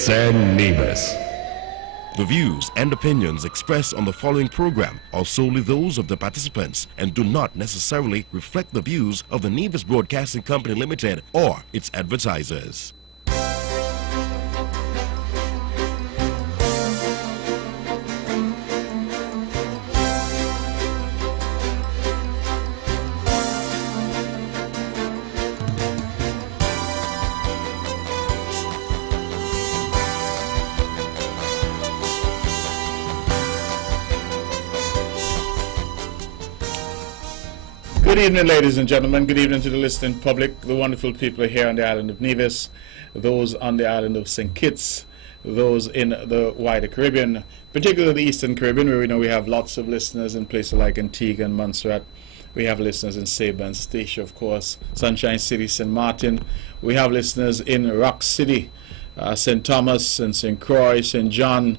Kitts and Nevis. The views and opinions expressed on the following program are solely those of the participants and do not necessarily reflect the views of the Nevis Broadcasting Company Limited or its advertisers. Good evening, ladies and gentlemen. Good evening to the listening public, the wonderful people here on the island of Nevis, those on the island of St. Kitts, those in the wider Caribbean, particularly the Eastern Caribbean, where we know we have lots of listeners in places like Antigua and Montserrat. We have listeners in Saba and Statia, of course, Sunshine City, St. Martin. We have listeners in Rock City, St. Thomas and St. Croix, St. John,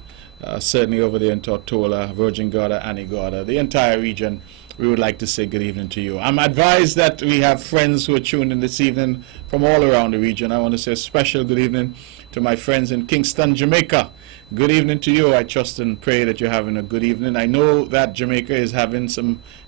certainly over there in Tortola, Virgin Gorda, Antigua, the entire region. We would like to say good evening to you. I'm advised that we have friends who are tuned in this evening from all around the region. I want to say a special good evening to my friends in Kingston, Jamaica. Good evening to you. I trust and pray that you're having a good evening. I know that Jamaica is having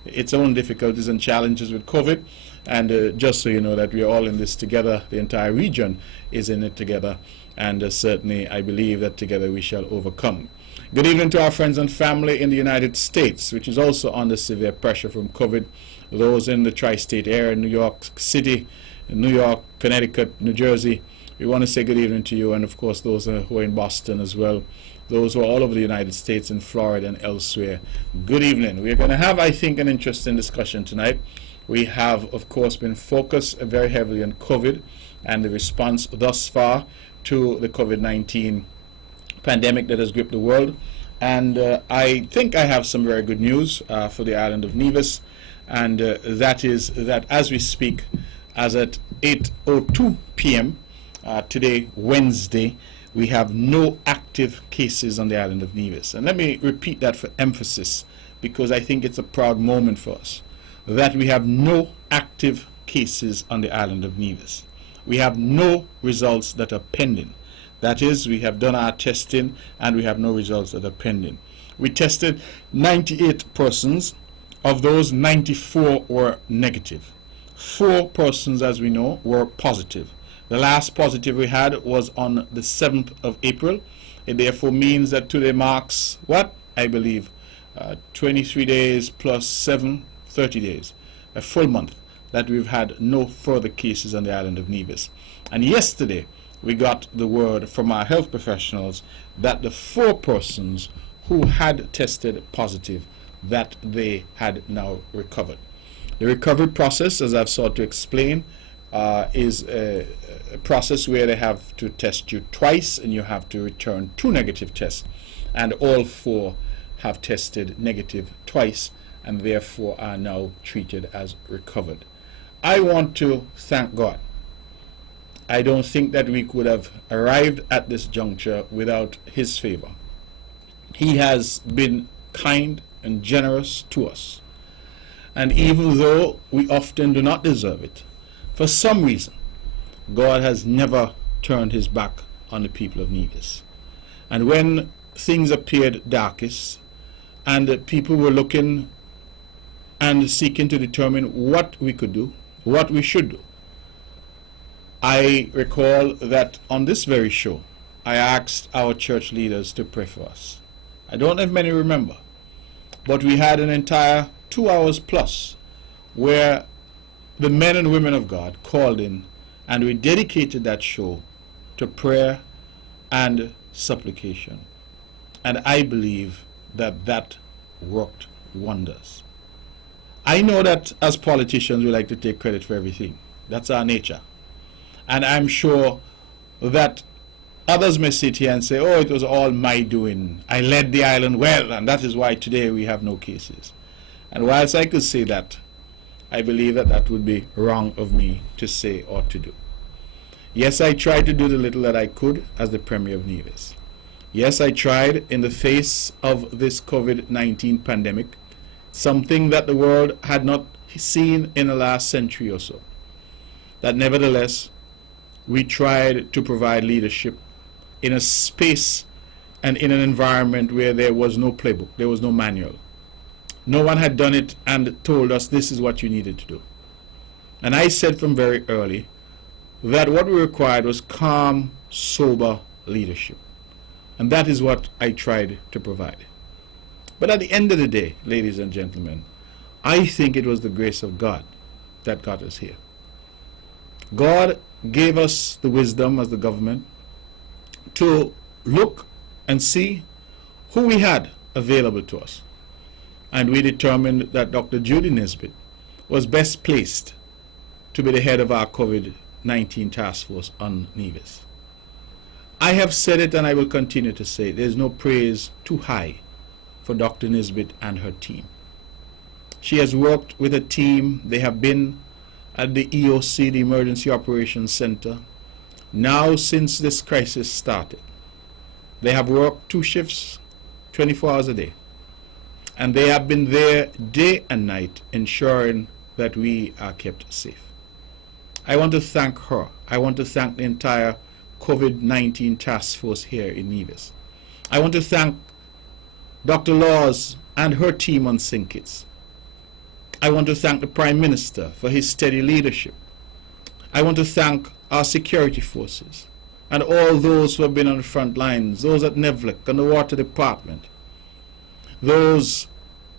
its own difficulties and challenges with COVID, and just so you know that we're all in this together, the entire region is in it together, and certainly I believe that together we shall overcome. Good evening to our friends and family in the United States, which is also under severe pressure from COVID. Those in the tri-state area, New York City, New York, Connecticut, New Jersey. We want to say good evening to you, and of course those who are in Boston as well. Those who are all over the United States, in Florida and elsewhere. Good evening. We're going to have, I think, an interesting discussion tonight. We have, of course, been focused very heavily on COVID and the response thus far to the COVID-19 pandemic that has gripped the world, and I think I have some very good news for the island of Nevis, and that is that as we speak, as at 8:02 p.m. Today, Wednesday, we have no active cases on the island of Nevis. And let me repeat that for emphasis, because I think it's a proud moment for us, that we have no active cases on the island of Nevis. We have no results that are pending. That is, we have done our testing and we have no results that are pending. We tested 98 persons. Of those, 94 were negative. 4 persons, as we know, were positive. The last positive we had was on the 7th of April. It therefore means that today marks, what? I believe 23 days plus 7, 30 days. A full month that we've had no further cases on the island of Nevis. And yesterday, we got the word from our health professionals that the 4 persons who had tested positive, that they had now recovered. The recovery process, as I've sought to explain, is a process where they have to test you twice and you have to return 2 negative tests. And all 4 have tested negative twice and therefore are now treated as recovered. I want to thank God. I don't think that we could have arrived at this juncture without His favor. He has been kind and generous to us. And even though we often do not deserve it, for some reason, God has never turned His back on the people of Nevis. And when things appeared darkest, and people were looking and seeking to determine what we could do, what we should do, I recall that on this very show, I asked our church leaders to pray for us. I don't know if many remember, but we had an entire 2 hours plus where the men and women of God called in, and we dedicated that show to prayer and supplication. And I believe that that worked wonders. I know that as politicians we like to take credit for everything. That's our nature. And I'm sure that others may sit here and say, oh, it was all my doing. I led the island well, and that is why today we have no cases. And whilst I could say that, I believe that that would be wrong of me to say or to do. Yes, I tried to do the little that I could as the Premier of Nevis. Yes, I tried in the face of this COVID-19 pandemic, something that the world had not seen in the last century or so. That nevertheless, we tried to provide leadership in a space and in an environment where there was no playbook, there was no manual. No one had done it and told us this is what you needed to do. And I said from very early that what we required was calm, sober leadership. And that is what I tried to provide. But at the end of the day, ladies and gentlemen, I think it was the grace of God that got us here. God gave us the wisdom as the government to look and see who we had available to us. And we determined that Dr. Judy Nisbet was best placed to be the head of our COVID-19 task force on Nevis. I have said it and I will continue to say it. There's no praise too high for Dr. Nisbet and her team. She has worked with a team. They have been at the EOC, the Emergency Operations Center, now since this crisis started. They have worked 2 shifts, 24 hours a day. And they have been there day and night ensuring that we are kept safe. I want to thank her. I want to thank the entire COVID-19 task force here in Nevis. I want to thank Dr. Laws and her team on St. Kitts. I want to thank the Prime Minister for his steady leadership. I want to thank our security forces and all those who have been on the front lines, those at NEVLEC and the Water Department, those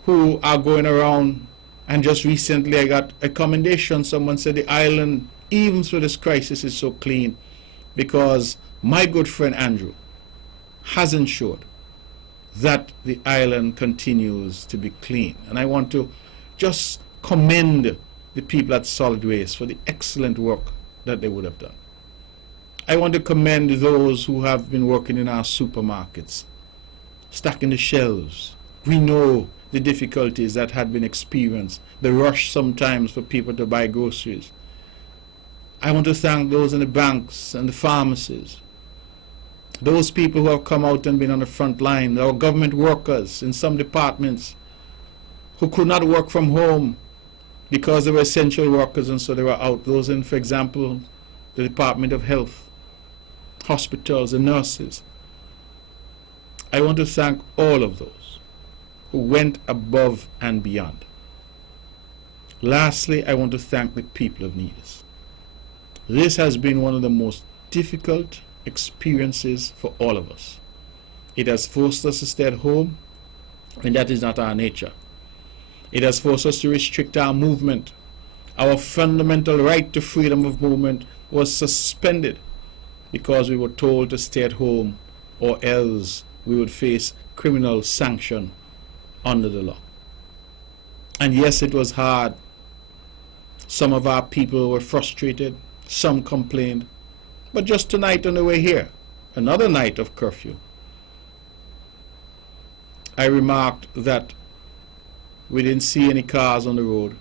who are going around. And just recently I got a commendation. Someone said the island, even through this crisis, is so clean because my good friend Andrew has ensured that the island continues to be clean. And I want to just commend the people at Solid Waste for the excellent work that they would have done. I want to commend those who have been working in our supermarkets, stacking the shelves. We know the difficulties that had been experienced, the rush sometimes for people to buy groceries. I want to thank those in the banks and the pharmacies, those people who have come out and been on the front line, our government workers in some departments who could not work from home because they were essential workers and so they were out. Those in, for example, the Department of Health, hospitals and nurses. I want to thank all of those who went above and beyond. Lastly, I want to thank the people of Nevis. This has been one of the most difficult experiences for all of us. It has forced us to stay at home, and that is not our nature. It has forced us to restrict our movement. Our fundamental right to freedom of movement was suspended because we were told to stay at home or else we would face criminal sanction under the law. And yes, it was hard. Some of our people were frustrated, some complained. But just tonight on the way here, another night of curfew, I remarked that we didn't see any cars on the road,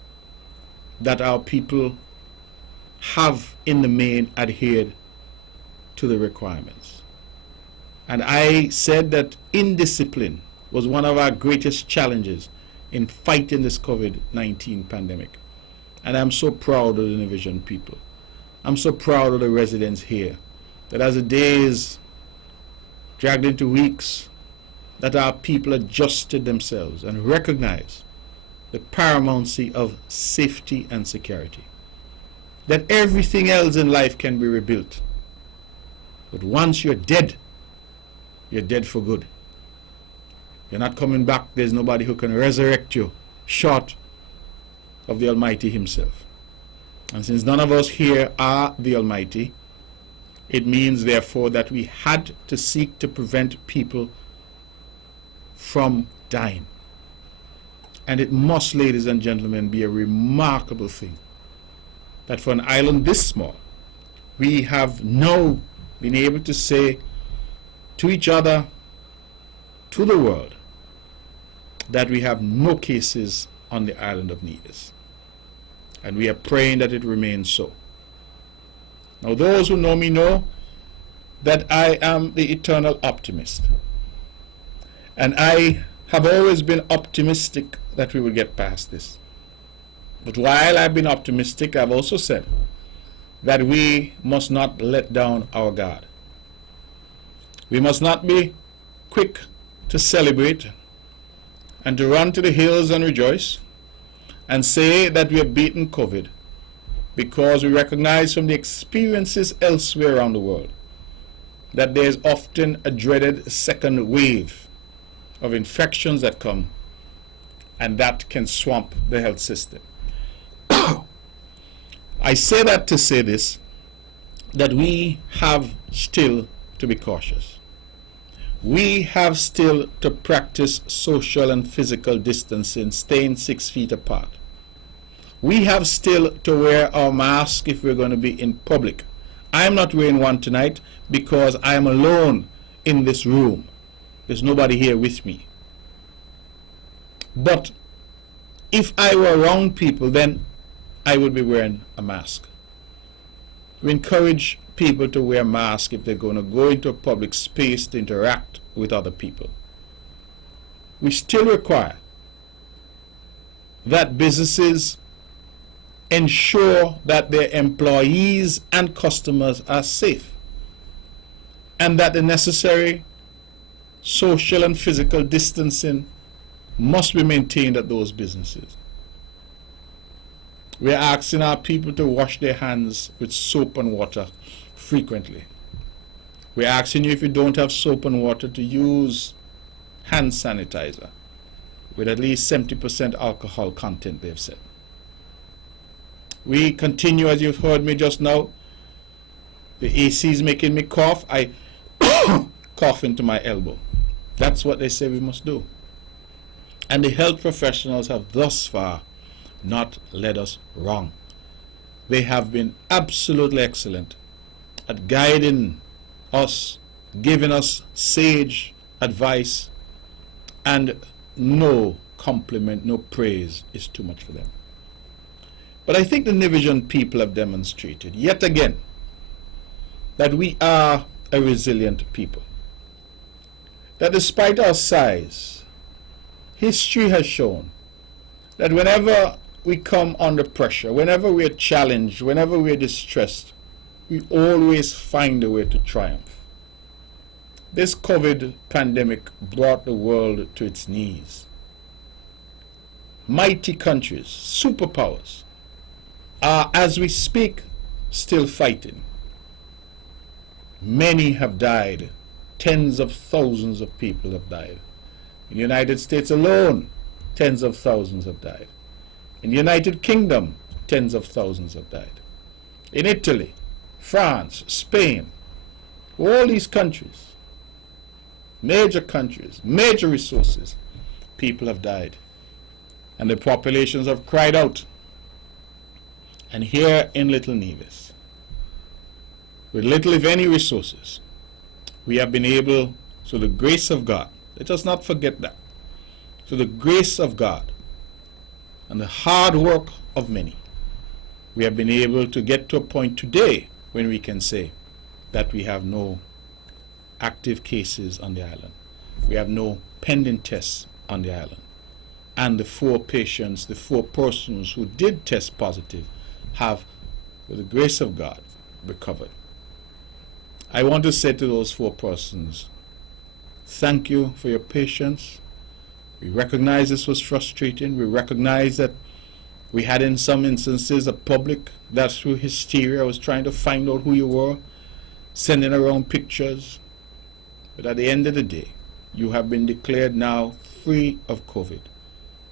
that our people have in the main adhered to the requirements. And I said that indiscipline was one of our greatest challenges in fighting this COVID-19 pandemic. And I'm so proud of the Nevision people. I'm so proud of the residents here, that as the days dragged into weeks, that our people adjusted themselves and recognized the paramountcy of safety and security. That everything else in life can be rebuilt. But once you're dead for good. You're not coming back. There's nobody who can resurrect you short of the Almighty himself. And since none of us here are the Almighty, it means therefore that we had to seek to prevent people from dying. And it must, ladies and gentlemen, be a remarkable thing that for an island this small, we have now been able to say to each other, to the world, that we have no cases on the island of Nevis. And we are praying that it remains so. Now, those who know me know that I am the eternal optimist. And I have always been optimistic that we will get past this. But while I've been optimistic, I've also said that we must not let down our guard. We must not be quick to celebrate and to run to the hills and rejoice and say that we have beaten COVID, because we recognize from the experiences elsewhere around the world that there is often a dreaded second wave of infections that come, and that can swamp the health system. I say that to say this, that we have still to be cautious. We have still to practice social and physical distancing, staying 6 feet apart. We have still to wear our mask if we're going to be in public. I'm not wearing one tonight because I am alone in this room. There's nobody here with me. But if I were around people, then I would be wearing a mask. We encourage people to wear masks if they're going to go into a public space to interact with other people. We still require that businesses ensure that their employees and customers are safe, and that the necessary social and physical distancing must be maintained at those businesses. We are asking our people to wash their hands with soap and water frequently. We are asking you, if you don't have soap and water, to use hand sanitizer with at least 70% alcohol content, they've said. We continue, as you've heard me just now, the AC is making me cough. I cough into my elbow. That's what they say we must do. And the health professionals have thus far not led us wrong. They have been absolutely excellent at guiding us, giving us sage advice, and no compliment, no praise is too much for them. But I think the Nivision people have demonstrated yet again that we are a resilient people. That despite our size, history has shown that whenever we come under pressure, whenever we are challenged, whenever we are distressed, we always find a way to triumph. This COVID pandemic brought the world to its knees. Mighty countries, superpowers, are, as we speak, still fighting. Many have died. Tens of thousands of people have died. In the United States alone, tens of thousands have died. In the United Kingdom, tens of thousands have died. In Italy, France, Spain, all these countries, major countries, major resources, people have died. And the populations have cried out. And here in Little Nevis, with little if any resources, we have been able, through the grace of God, let us not forget that, through the grace of God and the hard work of many, we have been able to get to a point today when we can say that we have no active cases on the island. We have no pending tests on the island. And the 4 patients, the 4 persons who did test positive have, with the grace of God, recovered. I want to say to those 4 persons, thank you for your patience. We recognize this was frustrating. We recognize that we had in some instances a public that through hysteria was trying to find out who you were, sending around pictures. But at the end of the day, you have been declared now free of COVID.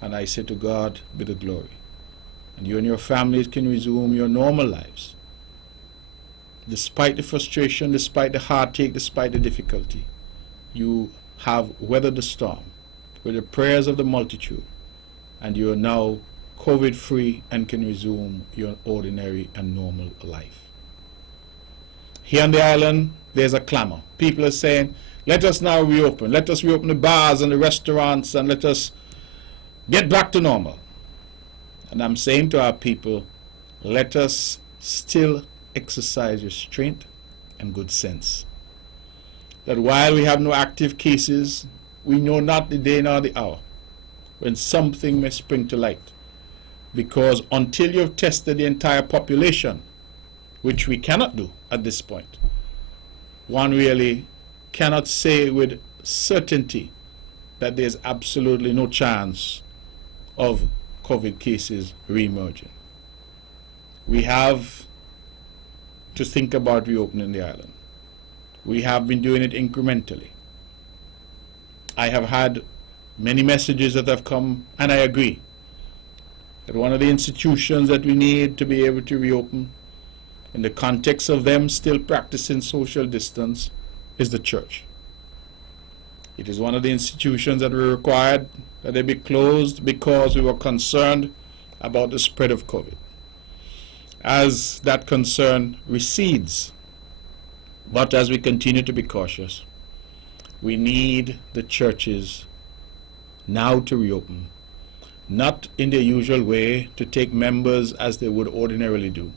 And I say to God be the glory. And you and your families can resume your normal lives. Despite the frustration, despite the heartache, despite the difficulty, you have weathered the storm with the prayers of the multitude, and you are now COVID-free and can resume your ordinary and normal life. Here on the island, there's a clamor. People are saying, let us now reopen. Let us reopen the bars and the restaurants, and let us get back to normal. And I'm saying to our people, let us still exercise restraint and good sense. That while we have no active cases, we know not the day nor the hour when something may spring to light. Because until you've tested the entire population, which we cannot do at this point, one really cannot say with certainty that there's absolutely no chance of COVID cases re-emerging. We have to think about reopening the island. We have been doing it incrementally. I have had many messages that have come, and I agree that one of the institutions that we need to be able to reopen in the context of them still practicing social distance is the church. It is one of the institutions that we required that they be closed because we were concerned about the spread of COVID. As that concern recedes, but as we continue to be cautious, we need the churches now to reopen, not in their usual way to take members as they would ordinarily do,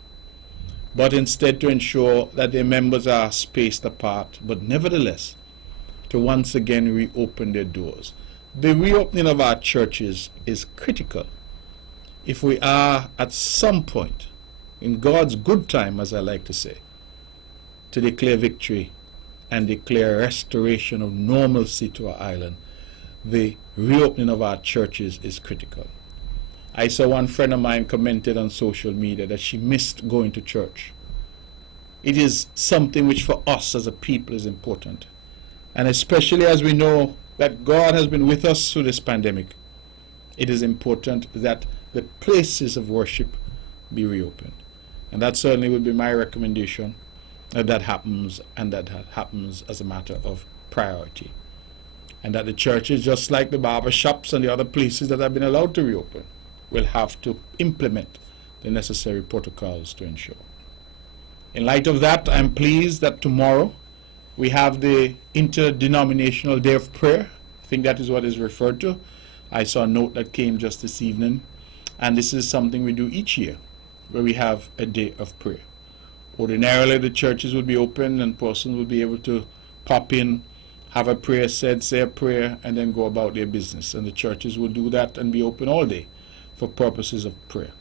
but instead to ensure that their members are spaced apart, but nevertheless to once again reopen their doors. The reopening of our churches is critical if we are at some point, in God's good time, as I like to say, to declare victory and declare restoration of normalcy to our island. The reopening of our churches is critical. I saw one friend of mine commented on social media that she missed going to church. It is something which for us as a people is important. And especially as we know that God has been with us through this pandemic, it is important that the places of worship be reopened. And that certainly would be my recommendation, that happens, and that happens as a matter of priority. And that the churches, just like the barber shops and the other places that have been allowed to reopen, will have to implement the necessary protocols to ensure. In light of that, I'm pleased that tomorrow we have the Interdenominational Day of Prayer. I think that is what is referred to. I saw a note that came just this evening, and this is something we do each year, where we have a day of prayer. Ordinarily, the churches would be open and persons would be able to pop in, have a prayer said, say a prayer, and then go about their business. And the churches will do that and be open all day for purposes of prayer.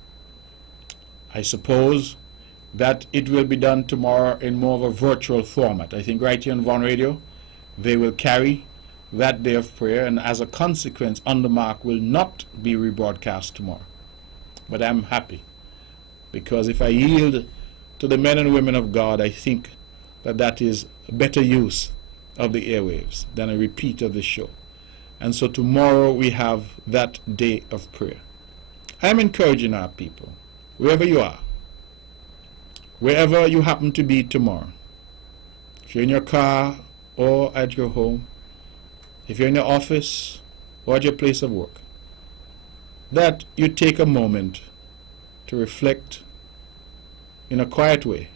I suppose that it will be done tomorrow in more of a virtual format. I think right here on Von Radio, they will carry that day of prayer, and as a consequence, On the Mark will not be rebroadcast tomorrow. But I'm happy, because if I yield to the men and women of God, I think that that is a better use of the airwaves than a repeat of the show. And so tomorrow we have that day of prayer. I am encouraging our people, wherever you are, wherever you happen to be tomorrow, if you're in your car or at your home, if you're in your office or at your place of work, that you take a moment to reflect in a quiet way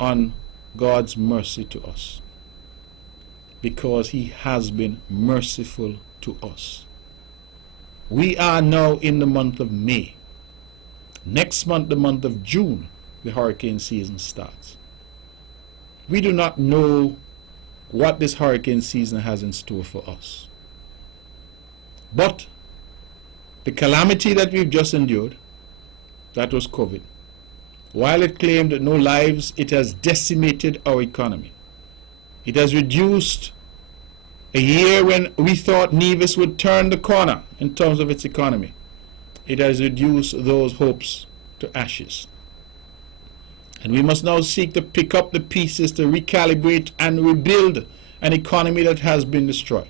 on God's mercy to us, because He has been merciful to us. We are now in the month of May. Next month, the month of June, the hurricane season starts. We do not know what this hurricane season has in store for us. But the calamity that we've just endured, that was COVID, while it claimed no lives, it has decimated our economy. It has reduced a year when we thought Nevis would turn the corner in terms of its economy. It has reduced those hopes to ashes. And we must now seek to pick up the pieces to recalibrate and rebuild an economy that has been destroyed.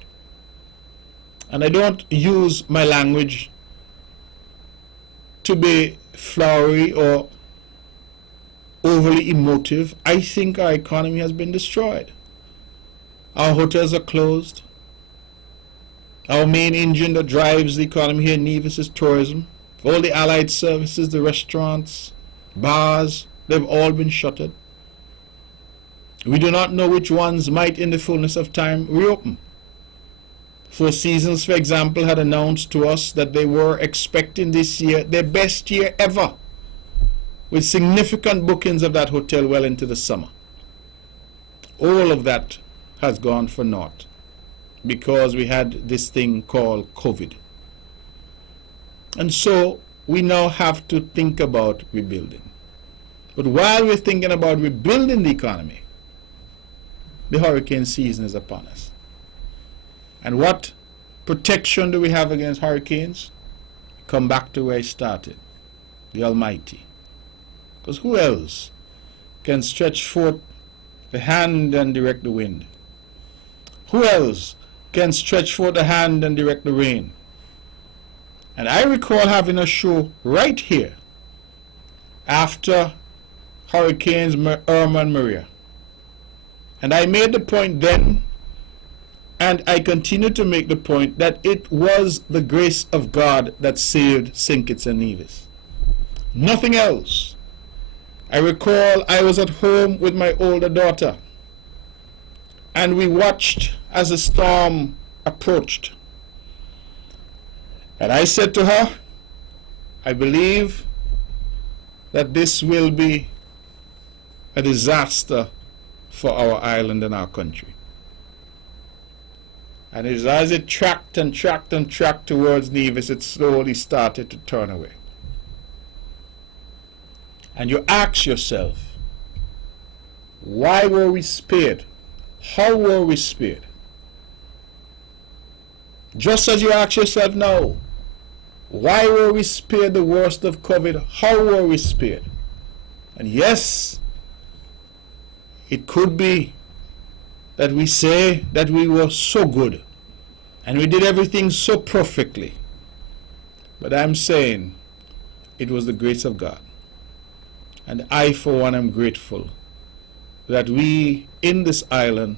And I don't use my language to be flowery or overly emotive. I think our economy has been destroyed. Our hotels are closed. Our main engine that drives the economy here in Nevis is tourism. All the allied services, the restaurants, bars, they've all been shuttered. We do not know which ones might in the fullness of time reopen. Four Seasons, for example, had announced to us that they were expecting this year their best year ever, with significant bookings of that hotel well into the summer. All of that has gone for naught because we had this thing called COVID. And so we now have to think about rebuilding. But while we're thinking about rebuilding the economy, the hurricane season is upon us. And what protection do we have against hurricanes? Come back to where I started, the Almighty. Because who else can stretch forth the hand and direct the wind? Who else can stretch forth the hand and direct the rain? And I recall having a show right here after Hurricanes Irma and Maria. And I made the point then, and I continue to make the point, that it was the grace of God that saved St. Kitts and Nevis. Nothing else. I recall I was at home with my older daughter, and we watched as the storm approached. And I said to her, I believe that this will be a disaster for our island and our country. And as it tracked and tracked and tracked towards Nevis, it slowly started to turn away. And you ask yourself, why were we spared? How were we spared? Just as you ask yourself now, why were we spared the worst of COVID? How were we spared? And yes, it could be that we say that we were so good and we did everything so perfectly. But I'm saying it was the grace of God. And I, for one, am grateful that we in this island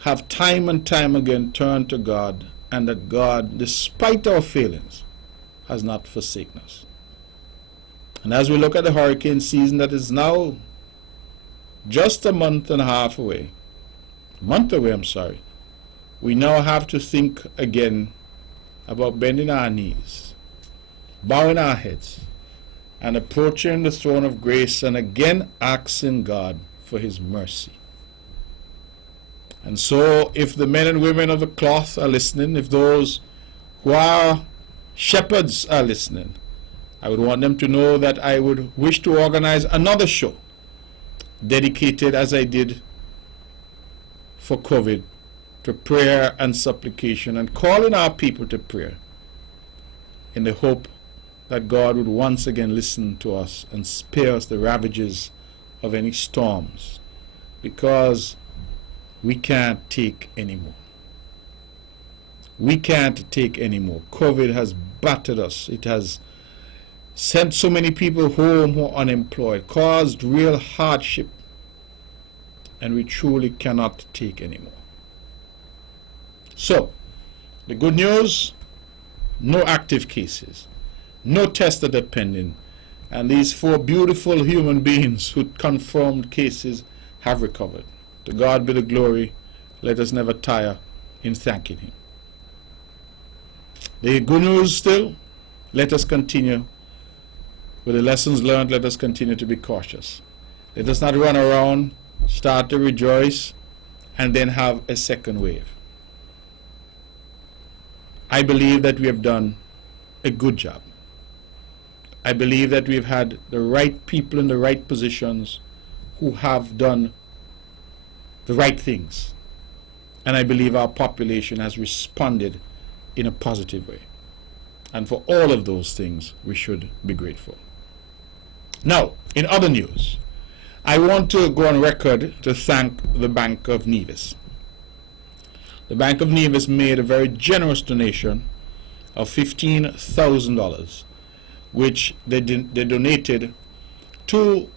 have time and time again turned to God, and that God, despite our failings, has not forsaken us. And as we look at the hurricane season that is now just a month and a half away, we now have to think again about bending our knees, bowing our heads, and approaching the throne of grace and again asking God for his mercy. And so if the men and women of the cloth are listening, if those who are shepherds are listening, I would want them to know that I would wish to organize another show dedicated, as I did for COVID, to prayer and supplication, and calling our people to prayer in the hope that God would once again listen to us and spare us the ravages of any storms, because we can't take any more. We can't take any more. COVID has battered us. It has sent so many people home who are unemployed, caused real hardship, and we truly cannot take any more. So, the good news, no active cases, no tests that are pending, and these 4 beautiful human beings who confirmed cases have recovered. To God be the glory. Let us never tire in thanking him. The good news still, let us continue with the lessons learned. Let us continue to be cautious. Let us not run around, start to rejoice, and then have a second wave. I believe that we have done a good job. I believe that we've had the right people in the right positions who have done the right things. And I believe our population has responded in a positive way. And for all of those things, we should be grateful. Now, in other news, I want to go on record to thank the Bank of Nevis. The Bank of Nevis made a very generous donation of $15,000, which they donated to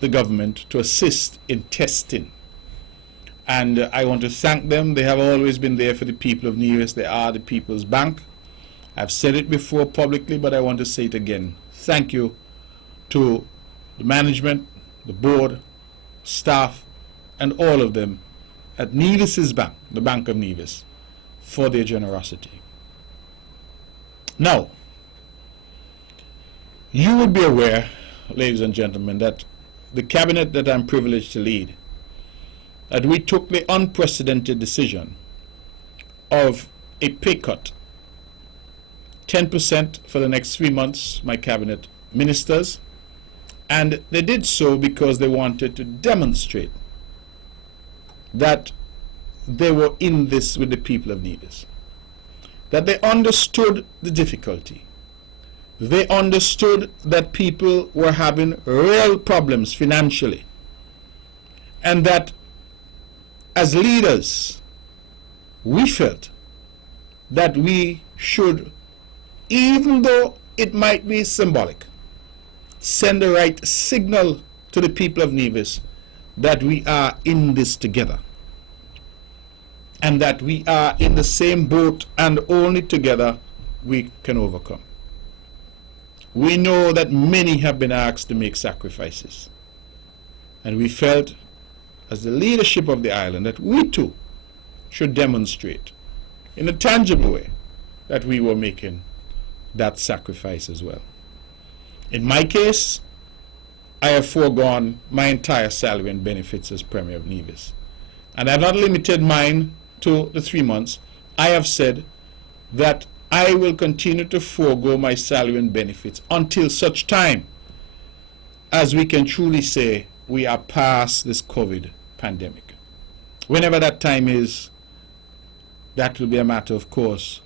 the government to assist in testing. And I want to thank them. They have always been there for the people of Nevis. They are the people's bank. I've said it before publicly, but I want to say it again. Thank you to the management, the board, staff, and all of them at Nevis's bank, the Bank of Nevis, for their generosity. Now, you would be aware, ladies and gentlemen, that the cabinet that I'm privileged to lead, that we took the unprecedented decision of a pay cut, 10% for the next 3 months, my cabinet ministers, and they did so because they wanted to demonstrate that they were in this with the people of Nevis, that they understood the difficulty. They understood that people were having real problems financially, and that as leaders, we felt that we should, even though it might be symbolic, send the right signal to the people of Nevis that we are in this together, and that we are in the same boat, and only together we can overcome. We know that many have been asked to make sacrifices, and we felt as the leadership of the island that we too should demonstrate in a tangible way that we were making that sacrifice as well. In my case, I have foregone my entire salary and benefits as Premier of Nevis, and I have not limited mine to the 3 months. I have said that I will continue to forego my salary and benefits until such time as we can truly say we are past this COVID pandemic. Whenever that time is, that will be a matter, of course,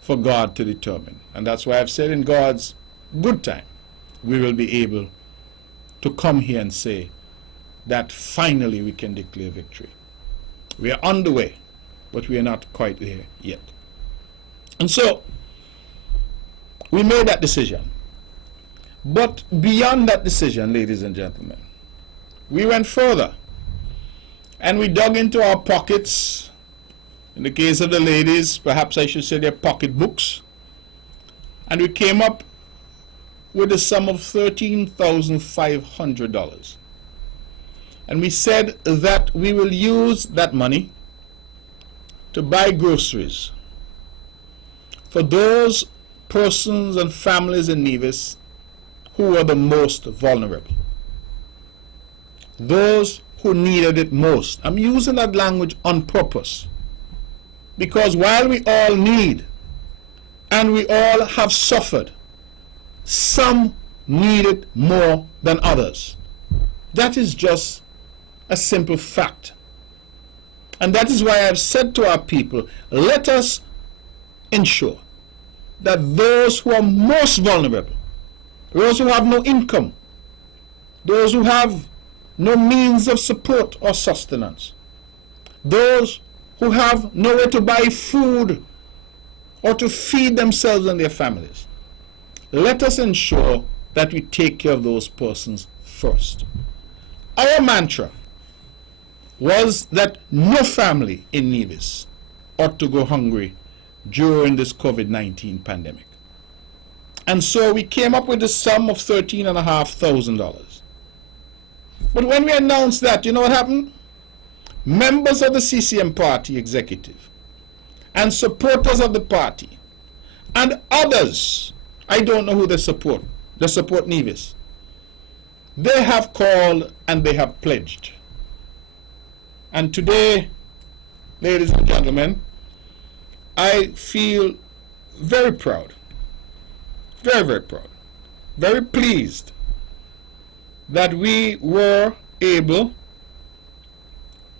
for God to determine. And that's why I've said in God's good time, we will be able to come here and say that finally we can declare victory. We are on the way, but we are not quite there yet. And so, we made that decision. But beyond that decision, ladies and gentlemen, we went further. And we dug into our pockets. In the case of the ladies, perhaps I should say their pocketbooks. And we came up with a sum of $13,500. And we said that we will use that money to buy groceries for those persons and families in Nevis who were the most vulnerable, those who needed it most. I'm using that language on purpose, because while we all need and we all have suffered, some need it more than others. That is just a simple fact. And that is why I've said to our people, let us ensure that those who are most vulnerable, those who have no income, those who have no means of support or sustenance, those who have nowhere to buy food or to feed themselves and their families, let us ensure that we take care of those persons first. Our mantra was that no family in Nevis ought to go hungry during this COVID-19 pandemic. And so we came up with a sum of $13,500. But when we announced that, you know what happened? Members of the CCM party executive and supporters of the party and others, I don't know who they support Nevis, they have called and they have pledged. And today, ladies and gentlemen, I feel very proud, very, very proud, very pleased that we were able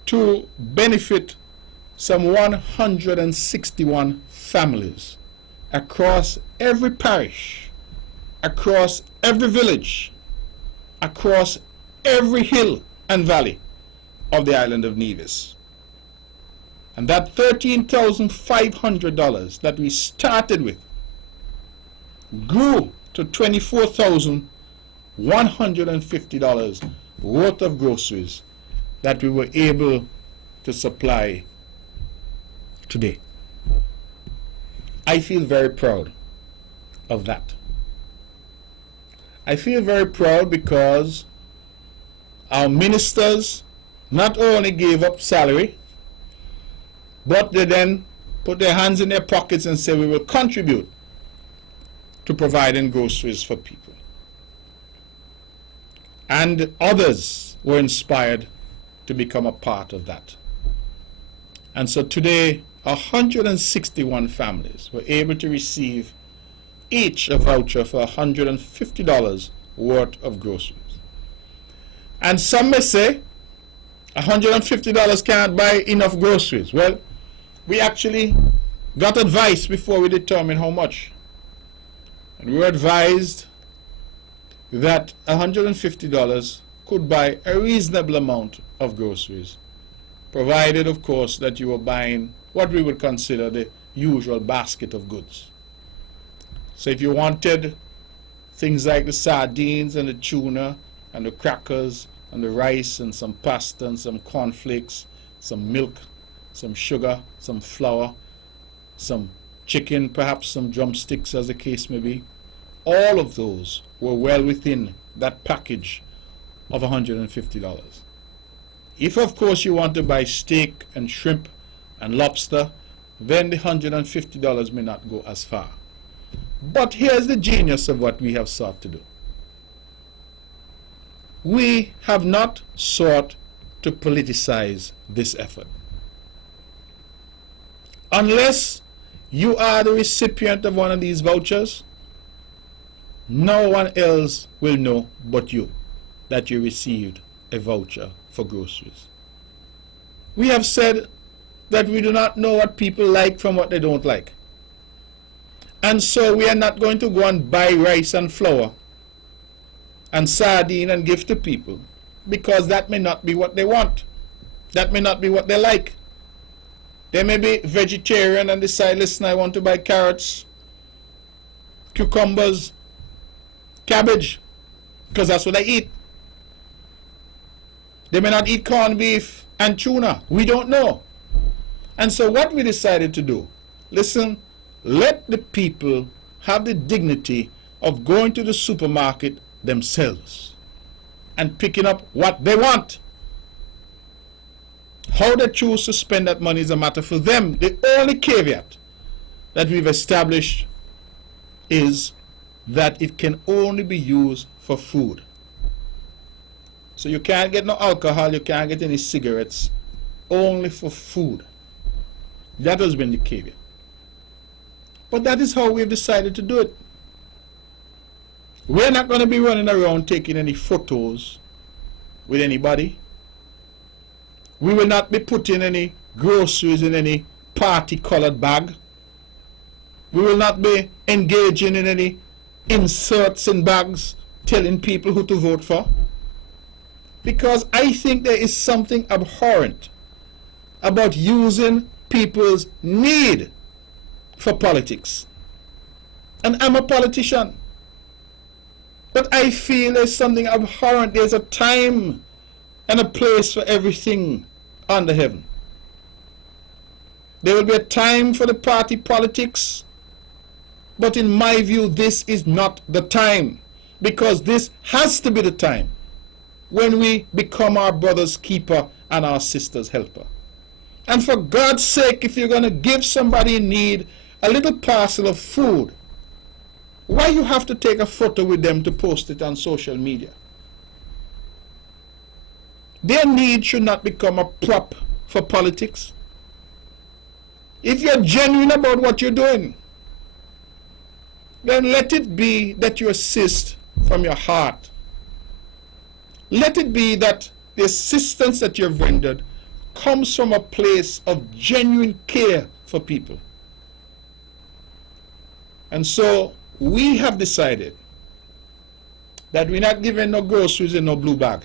to benefit some 161 families across every parish, across every village, across every hill and valley of the island of Nevis. And that $13,500 that we started with grew to $24,150 worth of groceries that we were able to supply today. I feel very proud of that. I feel very proud because our ministers not only gave up salary, but they then put their hands in their pockets and said, we will contribute to providing groceries for people. And others were inspired to become a part of that. And so today, 161 families were able to receive each a voucher for $150 worth of groceries. And some may say, $150 can't buy enough groceries. Well, we actually got advice before we determined how much. And we were advised that $150 could buy a reasonable amount of groceries, provided, of course, that you were buying what we would consider the usual basket of goods. So if you wanted things like the sardines and the tuna and the crackers and the rice and some pasta and some cornflakes, some milk, some sugar, some flour, some chicken, perhaps some drumsticks as the case may be, all of those were well within that package of $150. If, of course, you want to buy steak and shrimp and lobster, then the $150 may not go as far. But here's the genius of what we have sought to do. We have not sought to politicize this effort. Unless you are the recipient of one of these vouchers, no one else will know but you that you received a voucher for groceries. We have said that we do not know what people like from what they don't like. And so we are not going to go and buy rice and flour and sardine and give to people, because that may not be what they want. That may not be what they like. They may be vegetarian and decide, listen, I want to buy carrots, cucumbers, cabbage, because that's what I eat. They may not eat corned beef and tuna. We don't know. And so what we decided to do, listen, let the people have the dignity of going to the supermarket themselves and picking up what they want. How they choose to spend that money is a matter for them. The only caveat that we've established is that it can only be used for food. So you can't get no alcohol, you can't get any cigarettes, only for food. That has been the caveat. But that is how we've decided to do it. We're not going to be running around taking any photos with anybody. We will not be putting any groceries in any party-colored bag. We will not be engaging in any inserts in bags telling people who to vote for. Because I think there is something abhorrent about using people's need for politics. And I'm a politician. But I feel there's something abhorrent. There's a time and a place for everything under heaven. There will be a time for the party politics, but in my view, this is not the time, because this has to be the time when we become our brother's keeper and our sister's helper. And for God's sake, if you're going to give somebody in need a little parcel of food, why you have to take a photo with them to post it on social media? Their need should not become a prop for politics. If you're genuine about what you're doing, then let it be that you assist from your heart. Let it be that the assistance that you've rendered comes from a place of genuine care for people. And so we have decided that we're not giving no groceries in no blue bag.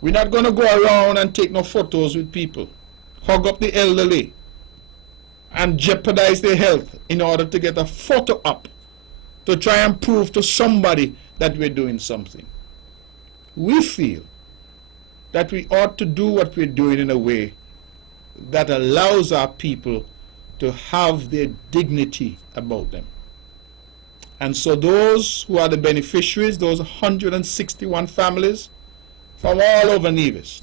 We're not going to go around and take no photos with people, hug up the elderly, and jeopardize their health in order to get a photo up to try and prove to somebody that we're doing something. We feel that we ought to do what we're doing in a way that allows our people to have their dignity about them. And so those who are the beneficiaries, those 161 families from all over Nevis,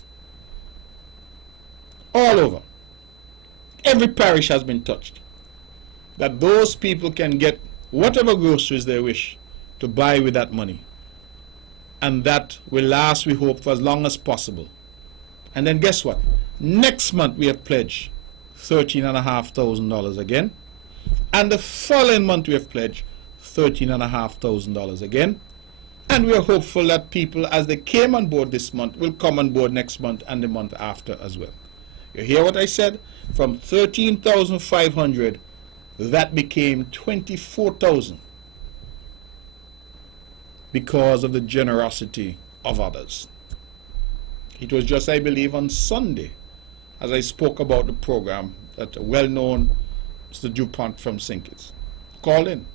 all over, every parish has been touched, that those people can get whatever groceries they wish to buy with that money. And that will last, we hope, for as long as possible. And then guess what? Next month we have pledged $13,500 again. And the following month we have pledged $13,500 again. And we are hopeful that people, as they came on board this month, will come on board next month and the month after as well. You hear what I said? From 13,500, that became 24,000 because of the generosity of others. It was just, I believe, on Sunday, as I spoke about the program, that a well-known Mr. DuPont from St. Kitts called in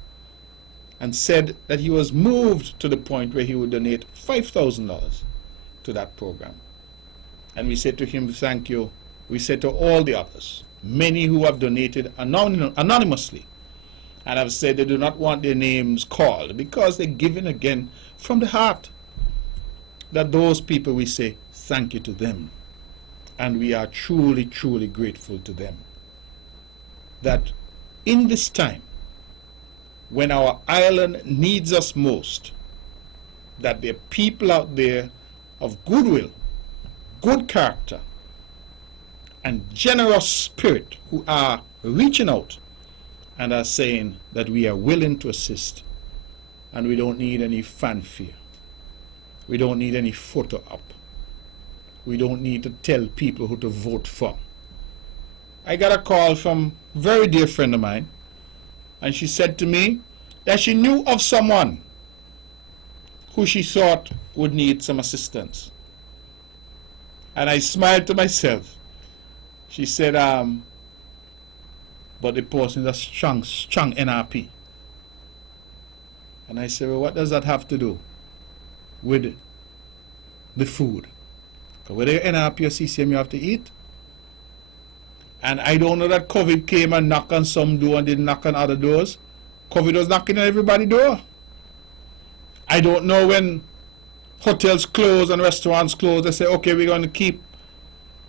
and said that he was moved to the point where he would donate $5,000 to that program. And we said to him, thank you. We said to all the others, many who have donated anonymously, and have said they do not want their names called because they're giving again from the heart, that those people, we say thank you to them. And we are truly, truly grateful to them. That in this time, when our island needs us most, that there are people out there of goodwill, good character, and generous spirit who are reaching out and are saying that we are willing to assist, and we don't need any fanfare. We don't need any photo op. We don't need to tell people who to vote for. I got a call from a very dear friend of mine, and she said to me that she knew of someone who she thought would need some assistance. And I smiled to myself. She said, but the person is a strong NRP. And I said, well, what does that have to do with the food? Because whether you're NRP or CCM, you have to eat. And I don't know that COVID came and knocked on some door and didn't knock on other doors. COVID was knocking on everybody's door. I don't know when hotels close and restaurants close, they say, okay, we're going to keep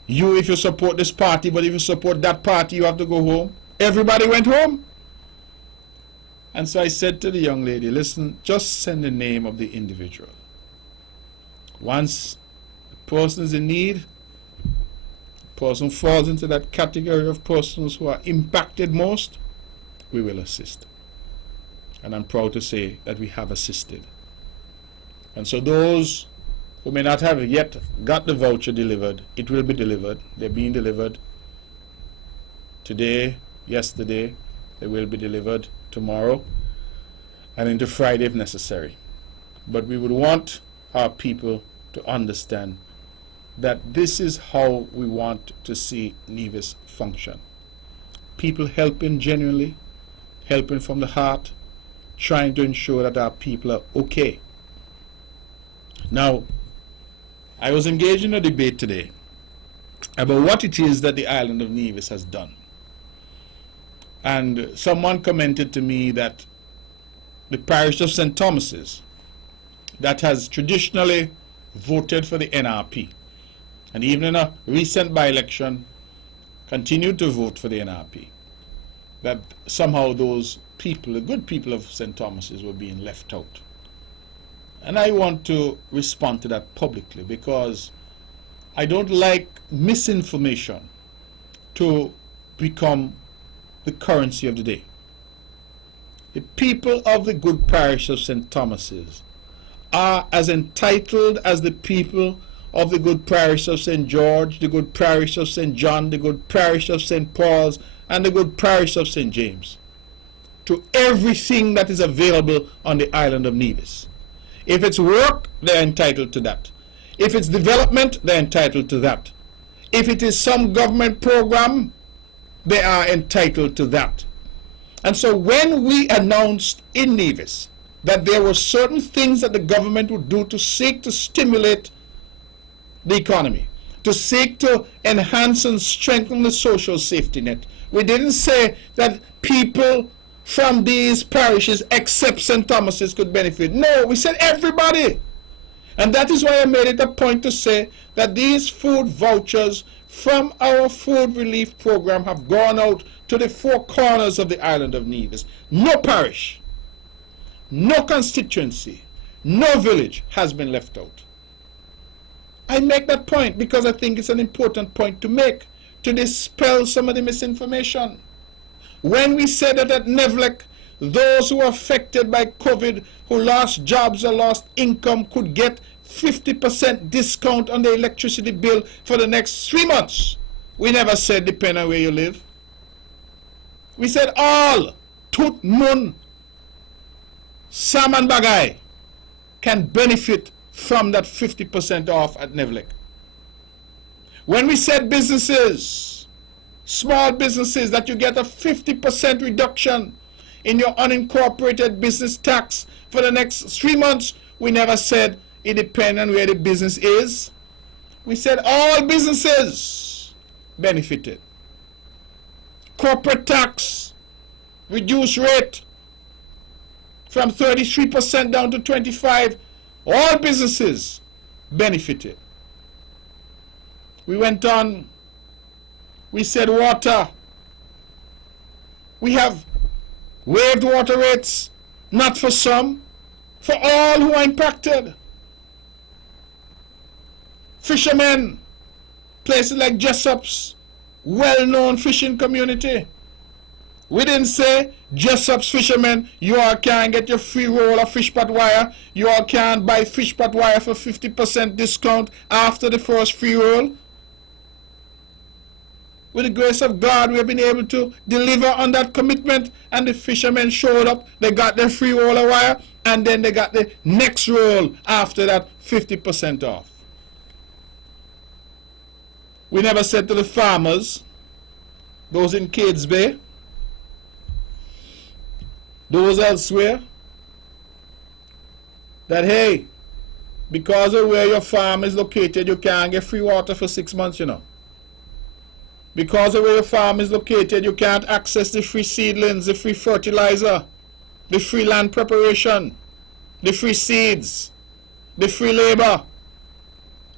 you if you support this party, but if you support that party, you have to go home. Everybody went home. And so I said to the young lady, listen, just send the name of the individual. Once the person is in need, the person falls into that category of persons who are impacted most, we will assist. And I'm proud to say that we have assisted. And so those who may not have yet got the voucher delivered, it will be delivered. They're being delivered today, yesterday. They will be delivered tomorrow and into Friday if necessary. But we would want our people to understand that this is how we want to see Nevis function. People helping genuinely, helping from the heart, trying to ensure that our people are okay. Now, I was engaged in a debate today about what it is that the island of Nevis has done. And someone commented to me that the parish of St. Thomas's, that has traditionally voted for the NRP, and even in a recent by-election continued to vote for the NRP, that somehow those people, the good people of St. Thomas's, were being left out. And I want to respond to that publicly, because I don't like misinformation to become the currency of the day. The people of the good parish of St. Thomas's are as entitled as the people of the good parish of St. George, the good parish of St. John, the good parish of St. Paul's, and the good parish of St. James, to everything that is available on the island of Nevis. If it's work, they're entitled to that. If it's development, they're entitled to that. If it is some government program, they are entitled to that. And so when we announced in Nevis that there were certain things that the government would do to seek to stimulate the economy, to seek to enhance and strengthen the social safety net, we didn't say that people from these parishes except St. Thomas's could benefit. No, we said everybody. And that is why I made it a point to say that these food vouchers from our food relief program have gone out to the four corners of the island of Nevis. No parish, no constituency, no village has been left out. I make that point because I think it's an important point to make, to dispel some of the misinformation. When we said that at Nevlec those who were affected by COVID, who lost jobs or lost income, could get 50% discount on the electricity bill for the next 3 months. We never said depend on where you live. We said all Tut Mun, Sam and Bagay can benefit from that 50% off at Nevlec. When we said businesses, small businesses, that you get a 50% reduction in your unincorporated business tax for the next 3 months, we never said it depends on where the business is. We said all businesses benefited. Corporate tax, reduced rate from 33% down to 25%. All businesses benefited. We went on, we said water. We have waived water rates, not for some, for all who are impacted. Fishermen, places like Jessop's, well-known fishing community. We didn't say Jessop's fishermen, you all can't get your free roll of fish pot wire. You all can't buy fish pot wire for 50% discount after the first free roll. With the grace of God, we have been able to deliver on that commitment, and the fishermen showed up, they got their free roll of wire, and then they got the next roll after that 50% off. We never said to the farmers, those in Cades Bay, those elsewhere, that hey, because of where your farm is located, you can't get free water for 6 months, you know. Because of where your farm is located, you can't access the free seedlings, the free fertilizer, the free land preparation, the free seeds, the free labor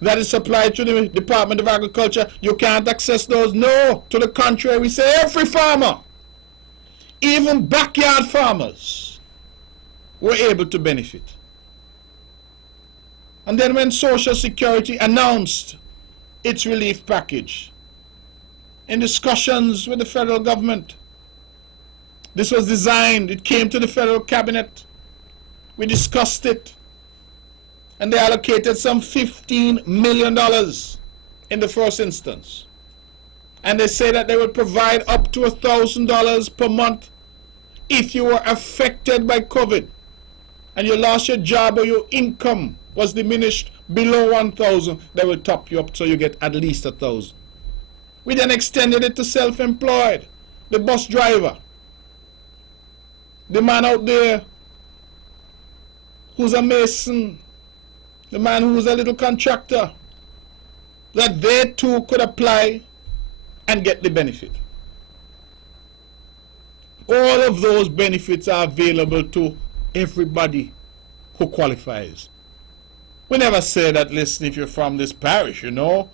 that is supplied to the Department of Agriculture. You can't access those. No, to the contrary, we say every farmer, even backyard farmers, were able to benefit. And then when Social Security announced its relief package, in discussions with the federal government, this was designed, it came to the federal cabinet, we discussed it, and they allocated some $15 million in the first instance. And they say that they would provide up to $1,000 per month if you were affected by COVID and you lost your job or your income was diminished below 1,000, they will top you up so you get at least 1,000. We then extended it to self-employed, the bus driver, the man out there who's a mason, the man who's a little contractor, that they too could apply and get the benefit. All of those benefits are available to everybody who qualifies. We never say that, listen, if you're from this parish, you know,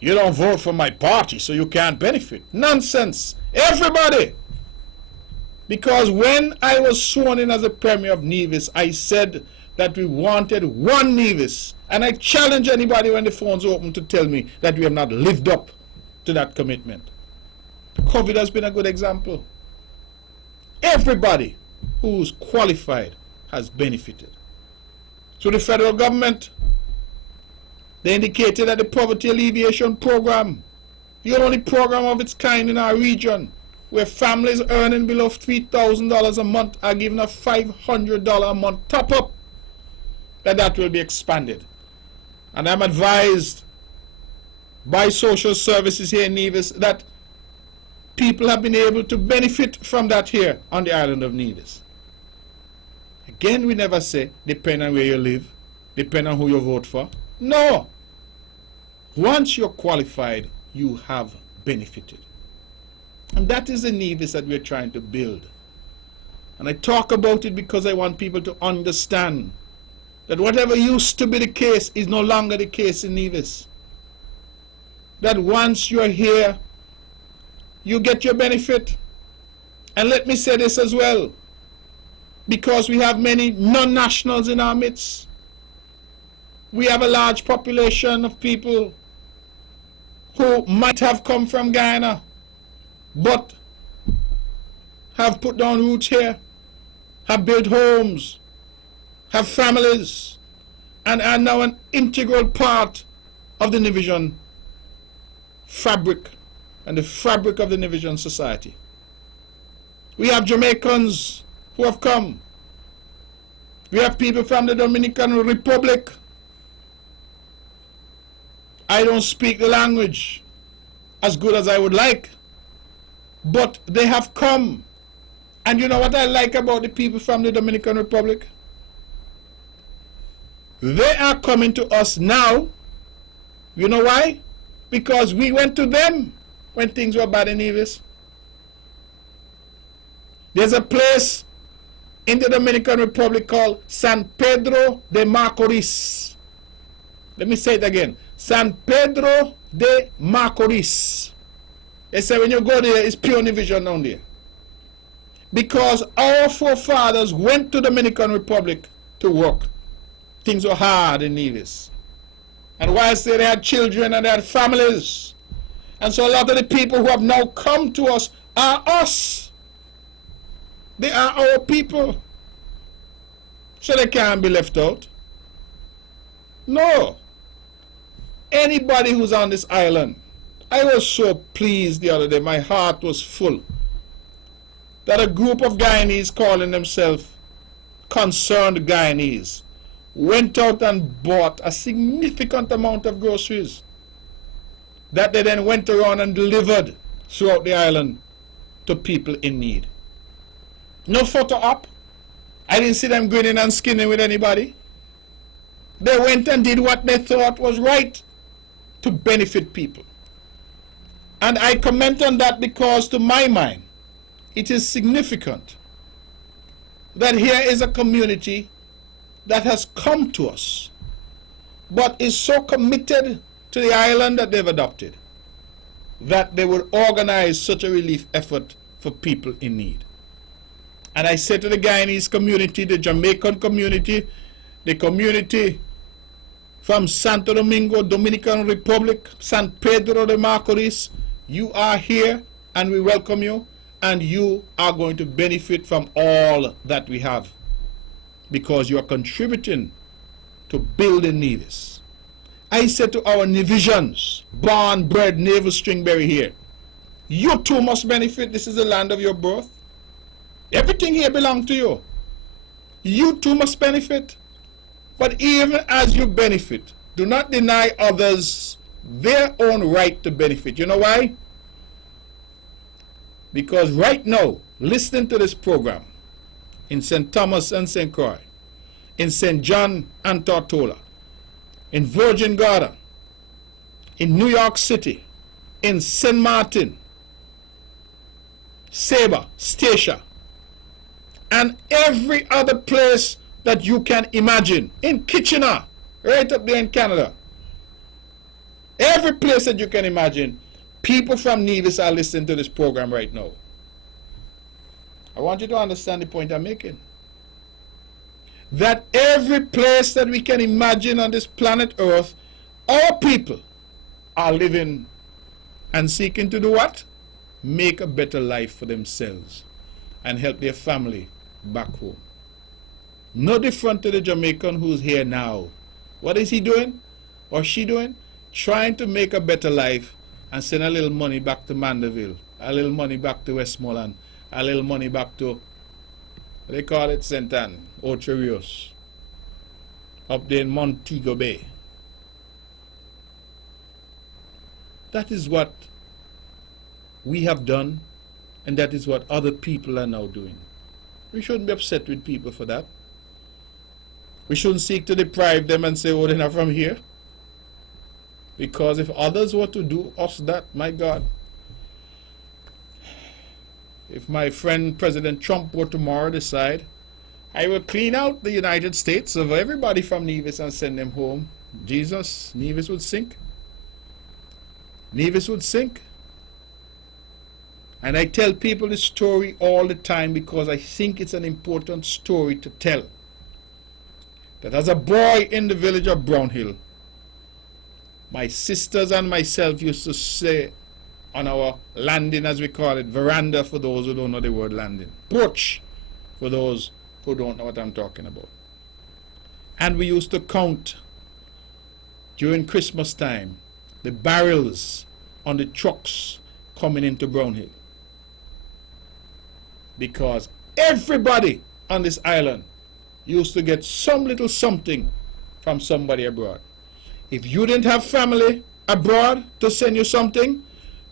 you don't vote for my party, so you can't benefit. Nonsense. Everybody. Because when I was sworn in as a Premier of Nevis, I said that we wanted one Nevis. And I challenge anybody when the phone's open to tell me that we have not lived up to that commitment. COVID has been a good example. Everybody who's qualified has benefited. So the federal government, they indicated that the poverty alleviation program, the only program of its kind in our region, where families earning below $3,000 a month are given a $500 a month top up, that will be expanded. And I'm advised by social services here in Nevis that people have been able to benefit from that here on the island of Nevis. Again, we never say depend on where you live, depend on who you vote for. No. Once you're qualified, you have benefited. And that is the Nevis that we're trying to build. And I talk about it because I want people to understand that whatever used to be the case is no longer the case in Nevis. That once you're here, you get your benefit. And let me say this as well, because we have many non-nationals in our midst. We have a large population of people who might have come from Guyana, but have put down roots here. have built homes, have families, and are now an integral part of the Nivision fabric and the fabric of the Nivision society. We have Jamaicans who have come. We have people from the Dominican Republic. I don't speak the language as good as I would like, but they have come. And you know what I like about the people from the Dominican Republic? They are coming to us now. You know why? Because we went to them when things were bad in Nevis. There's a place in the Dominican Republic called San Pedro de Macorís. Let me say it again. San Pedro de Macorís. They say when you go there, it's pure Nivision down there. Because our forefathers went to the Dominican Republic to work. Things were hard in Nevis. And whilst they had children and they had families. And so a lot of the people who have now come to us are us. They are our people. So they can't be left out. No. Anybody who's on this island, I was so pleased the other day, my heart was full, that a group of Guyanese calling themselves Concerned Guyanese went out and bought a significant amount of groceries that they then went around and delivered throughout the island to people in need. No photo op. I didn't see them grinning and skinning with anybody. They went and did what they thought was right to benefit people. And I comment on that because, to my mind, it is significant that here is a community that has come to us, but is so committed to the island that they've adopted, that they would organize such a relief effort for people in need. And I said to the Guyanese community, the Jamaican community, the community from Santo Domingo, Dominican Republic, San Pedro de Macorís, you are here and we welcome you, and you are going to benefit from all that we have because you are contributing to building Nevis. I said to our Nivisions, born, bred, navel stringberry here, you too must benefit. This is the land of your birth. Everything here belongs to you. You too must benefit. But even as you benefit, do not deny others their own right to benefit. You know why? Because right now, listening to this program in St. Thomas and St. Croix, in St. John and Tortola, in Virgin Gorda, in New York City, in St. Martin, Sabre, Statia, and every other place that you can imagine, in Kitchener, right up there in Canada, every place that you can imagine, people from Nevis are listening to this program right now. I want you to understand the point I'm making. That every place that we can imagine on this planet Earth, our people are living and seeking to do what? Make a better life for themselves and help their family back home. No different to the Jamaican who's here now. What is he doing or she doing? Trying to make a better life and send a little money back to Mandeville, a little money back to Westmoreland, a little money back to, they call it St. Anne, Ocho Rios, up there in Montego Bay. That is what we have done, and that is what other people are now doing. We shouldn't be upset with people for that. We shouldn't seek to deprive them and say, oh, they're not from here. Because if others were to do us that, my God, if my friend President Trump were tomorrow decide, I will clean out the United States of everybody from Nevis and send them home, Jesus, Nevis would sink. Nevis would sink. And I tell people this story all the time because I think it's an important story to tell. That as a boy in the village of Brownhill, my sisters and myself used to say on our landing, as we call it, veranda for those who don't know the word landing, porch for those who don't know what I'm talking about. And we used to count during Christmas time the barrels on the trucks coming into Brownhill, because everybody on this island used to get some little something from somebody abroad. If you didn't have family abroad to send you something,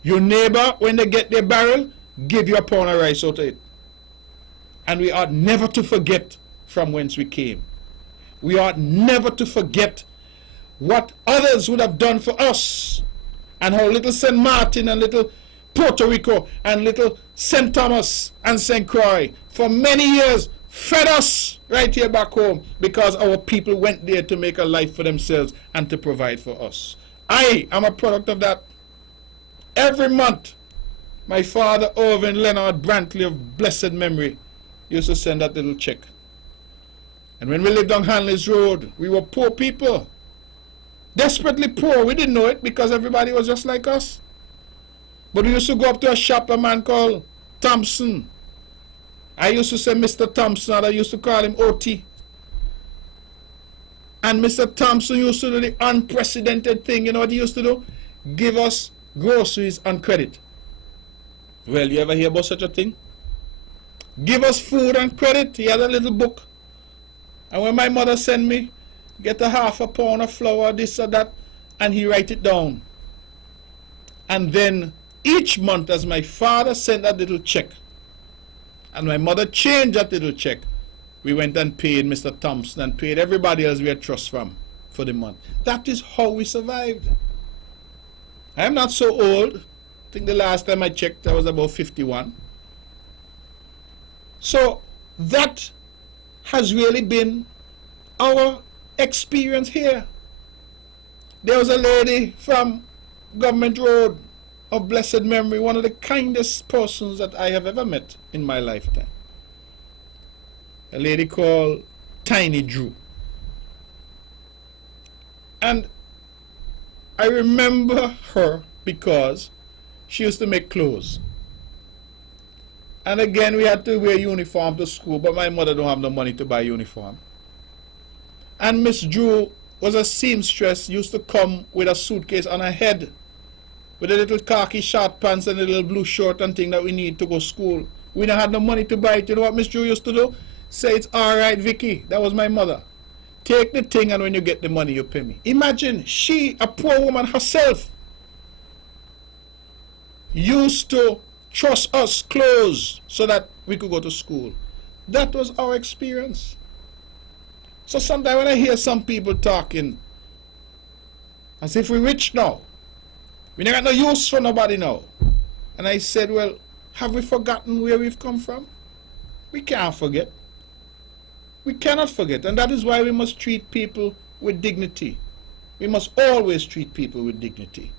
your neighbor, when they get their barrel, give you a pound of rice out of it. And we ought never to forget from whence we came. We ought never to forget what others would have done for us, and how little St. Martin and little Puerto Rico and little St. Thomas and St. Croix for many years fed us right here back home, because our people went there to make a life for themselves and to provide for us. I am a product of that. Every month, my father, Irvin Leonard Brantley of blessed memory, used to send that little check. And when we lived on Hanley's Road, we were poor people. Desperately poor. We didn't know it because everybody was just like us. But we used to go up to a shop, a man called Thompson. I used to say Mr. Thompson, and I used to call him OT. And Mr. Thompson used to do the unprecedented thing. You know what he used to do? Give us groceries on credit. Well, you ever hear about such a thing? Give us food on credit. He had a little book. And when my mother sent me, get a half a pound of flour, this or that, and he write it down. And then each month, as my father sent that little check, and my mother changed that little check, we went and paid Mr. Thompson and paid everybody else we had trust from for the month. That is how we survived. I am not so old. I think the last time I checked, I was about 51. So that has really been our experience here. There was a lady from Government Road of blessed memory, one of the kindest persons that I have ever met in my lifetime. A lady called Tiny Drew. And I remember her because she used to make clothes. And again, we had to wear uniform to school, but my mother don't have no money to buy uniform. And Miss Drew was a seamstress, used to come with a suitcase on her head, with a little khaki short pants and a little blue shirt and thing that we need to go to school. We don't have no money to buy it. You know what Miss Drew used to do? Say, it's all right, Vicky. That was my mother. Take the thing, and when you get the money, you pay me. Imagine, she, a poor woman herself, used to trust us clothes so that we could go to school. That was our experience. So sometimes when I hear some people talking as if we're rich now, we ain't got no use for nobody now. And I said, well, have we forgotten where we've come from? We can't forget. We cannot forget. And that is why we must treat people with dignity. We must always treat people with dignity.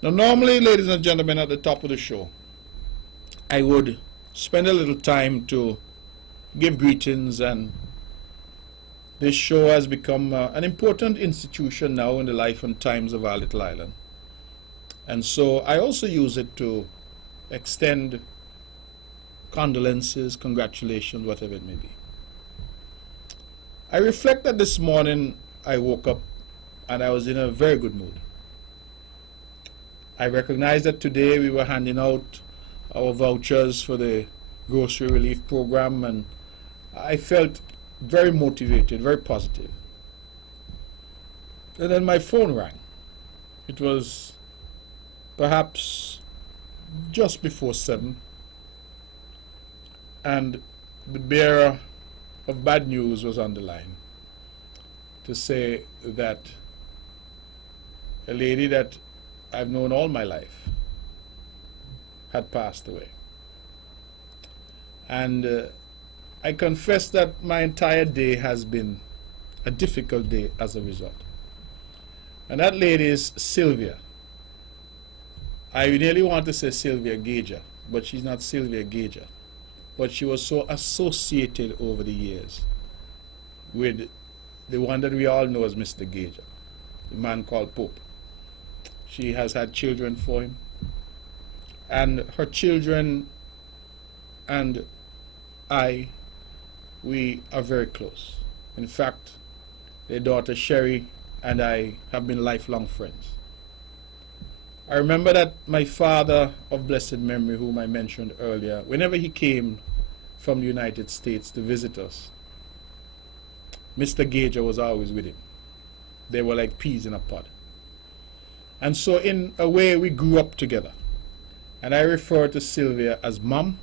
Now, normally, ladies and gentlemen, at the top of the show, I would spend a little time to give greetings, and this show has become an important institution now in the life and times of our little island. And so I also use it to extend condolences, congratulations, whatever it may be. I reflect that this morning I woke up and I was in a very good mood. I recognize that today we were handing out our vouchers for the grocery relief program, and I felt very motivated, very positive. And then my phone rang. It was perhaps just before 7, and the bearer of bad news was on the line to say that a lady that I've known all my life had passed away. And I confess that my entire day has been a difficult day as a result. And that lady is Sylvia. I nearly want to say Sylvia Gager, but she's not Sylvia Gager. But she was so associated over the years with the one that we all know as Mr. Gager, the man called Pope. She has had children for him, and her children and we are very close. In fact, their daughter Sherry and I have been lifelong friends. I remember that my father of blessed memory, whom I mentioned earlier, whenever he came from the United States to visit us, Mr. Gager was always with him. They were like peas in a pod. And so in a way we grew up together. And I refer to Sylvia as Mom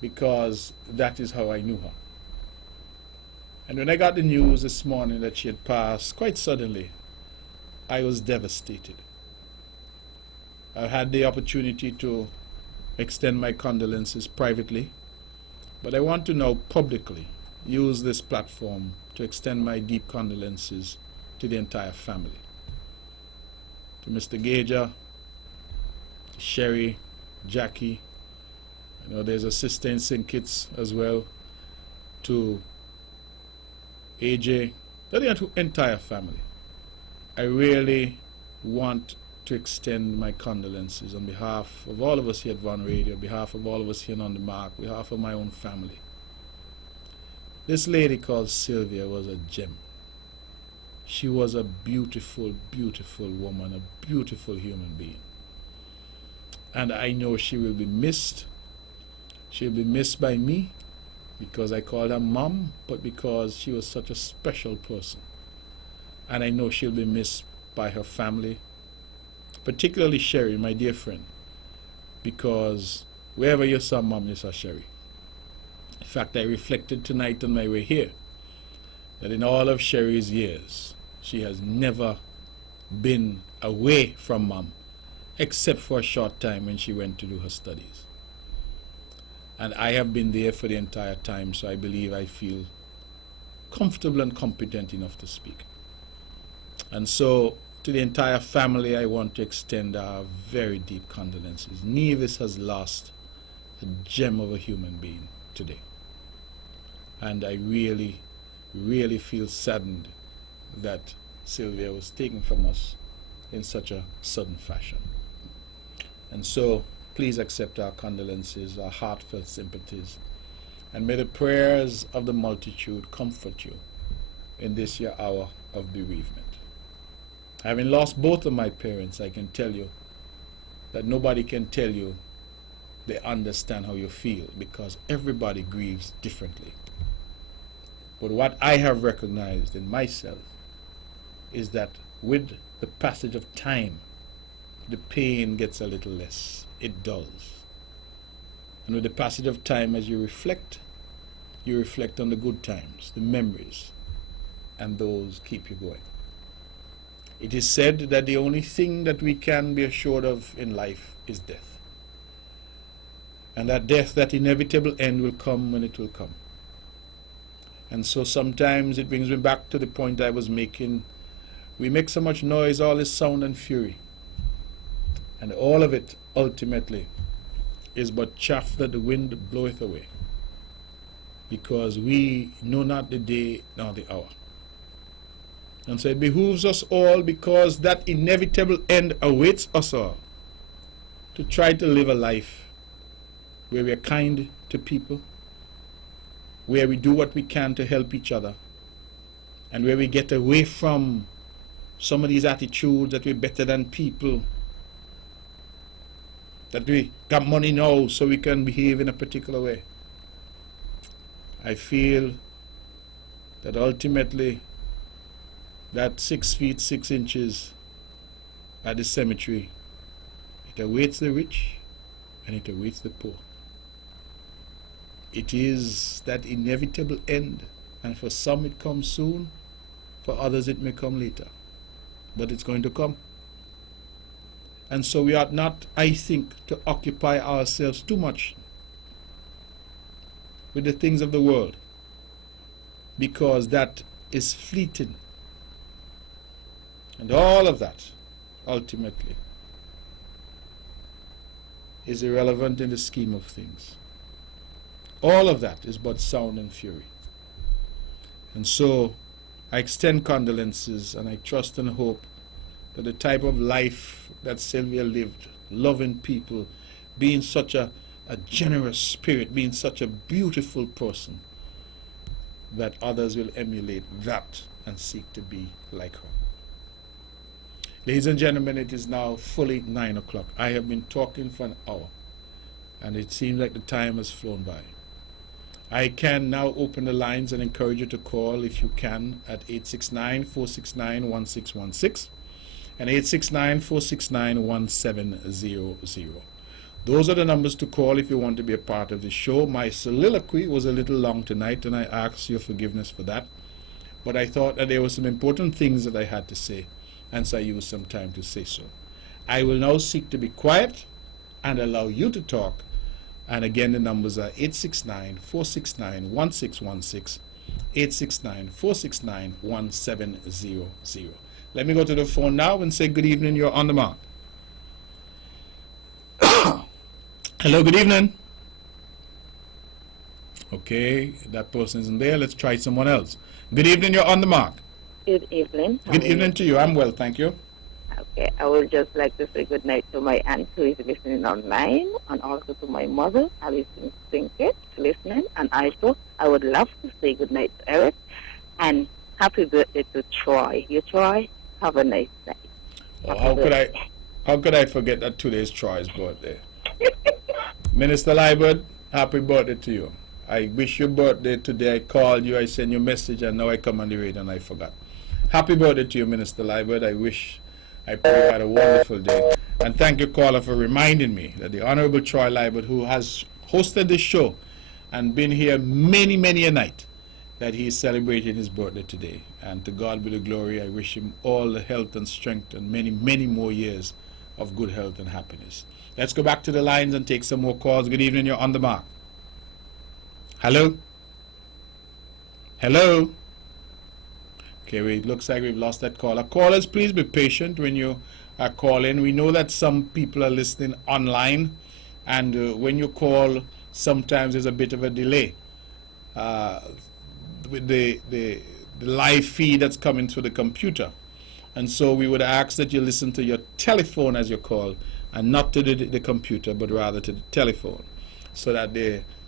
because that is how I knew her. And when I got the news this morning that she had passed quite suddenly, I was devastated. I had the opportunity to extend my condolences privately, but I want to now publicly use this platform to extend my deep condolences to the entire family. To Mr. Gager, to Sherry, Jackie, I know there's a sister in St. Kitts as well, to AJ, to the entire family. I really want to extend my condolences on behalf of all of us here at Von Radio, on behalf of all of us here on The Mark, on behalf of my own family. This lady called Sylvia was a gem. She was a beautiful, beautiful woman, a beautiful human being. And I know she will be missed. She'll be missed by me because I called her Mom, but because she was such a special person. And I know she'll be missed by her family, particularly Sherry, my dear friend, because wherever you saw Mom, you saw Sherry. In fact, I reflected tonight on my way here that in all of Sherry's years, she has never been away from Mom, except for a short time when she went to do her studies. And I have been there for the entire time, so I believe I feel comfortable and competent enough to speak. And so, to the entire family, I want to extend our very deep condolences. Nevis has lost a gem of a human being today. And I really, really feel saddened that Sylvia was taken from us in such a sudden fashion. And so, please accept our condolences, our heartfelt sympathies, and may the prayers of the multitude comfort you in this your hour of bereavement. Having lost both of my parents, I can tell you that nobody can tell you they understand how you feel, because everybody grieves differently. But what I have recognized in myself is that with the passage of time, the pain gets a little less. It does. And with the passage of time, as you reflect on the good times, the memories, and those keep you going. It is said that the only thing that we can be assured of in life is death. And that death, that inevitable end, will come when it will come. And so sometimes it brings me back to the point I was making. We make so much noise, all this sound and fury. And all of it, ultimately, is but chaff that the wind bloweth away. Because we know not the day nor the hour. And so it behooves us all, because that inevitable end awaits us all, to try to live a life where we are kind to people, where we do what we can to help each other, and where we get away from some of these attitudes that we're better than people, that we got money now so we can behave in a particular way. I feel that ultimately that 6 feet 6 inches at the cemetery, it awaits the rich and it awaits the poor. It is that inevitable end, and for some it comes soon, for others it may come later, but it's going to come. And so we ought not, I think, to occupy ourselves too much with the things of the world, because that is fleeting. And all of that, ultimately, is irrelevant in the scheme of things. All of that is but sound and fury. And so I extend condolences, and I trust and hope that the type of life that Sylvia lived, loving people, being such a a generous spirit, being such a beautiful person that others will emulate that and seek to be like her. Ladies and gentlemen, it is now fully 9 o'clock. I have been talking for an hour, and it seems like the time has flown by. I can now open the lines and encourage you to call, if you can, at 869-469-1616 and 869-469-1700. Those are the numbers to call if you want to be a part of the show. My soliloquy was a little long tonight, and I ask your forgiveness for that. But I thought that there were some important things that I had to say, and so I used some time to say so. I will now seek to be quiet and allow you to talk. And again, the numbers are 869-469-1616, 869-469-1700. Let me go to the phone now and say good evening. You're on the mark. Hello, good evening. Okay, that person isn't there. Let's try someone else. Good evening. You're on the mark. Good evening. Good evening to you. I'm well, thank you. Okay, I would just like to say good night to my aunt who is listening online, and also to my mother, Alice Sinkett, listening. And also, I would love to say good night to Eric, and happy birthday to Troy. You, Troy, have a nice night. Oh, how could I forget that today is Troy's birthday? Minister Liebert, happy birthday to you. I wish your birthday today. I called you, I sent you a message, and now I come on the radio and I forgot. Happy birthday to you, Minister Liebert. I pray you had a wonderful day. And thank you, caller, for reminding me that the Honorable Troy Liebert, who has hosted this show and been here many, many a night, that he is celebrating his birthday today. And to God be the glory. I wish him all the health and strength and many, many more years of good health and happiness. Let's go back to the lines and take some more calls. Good evening. You're on the mark. Hello? Hello? Okay, it looks like we've lost that caller. Callers, please be patient when you are calling. We know that some people are listening online, and when you call, sometimes there's a bit of a delay with the live feed that's coming through the computer. And so we would ask that you listen to your telephone as you call, and not to the computer, but rather to the telephone, so that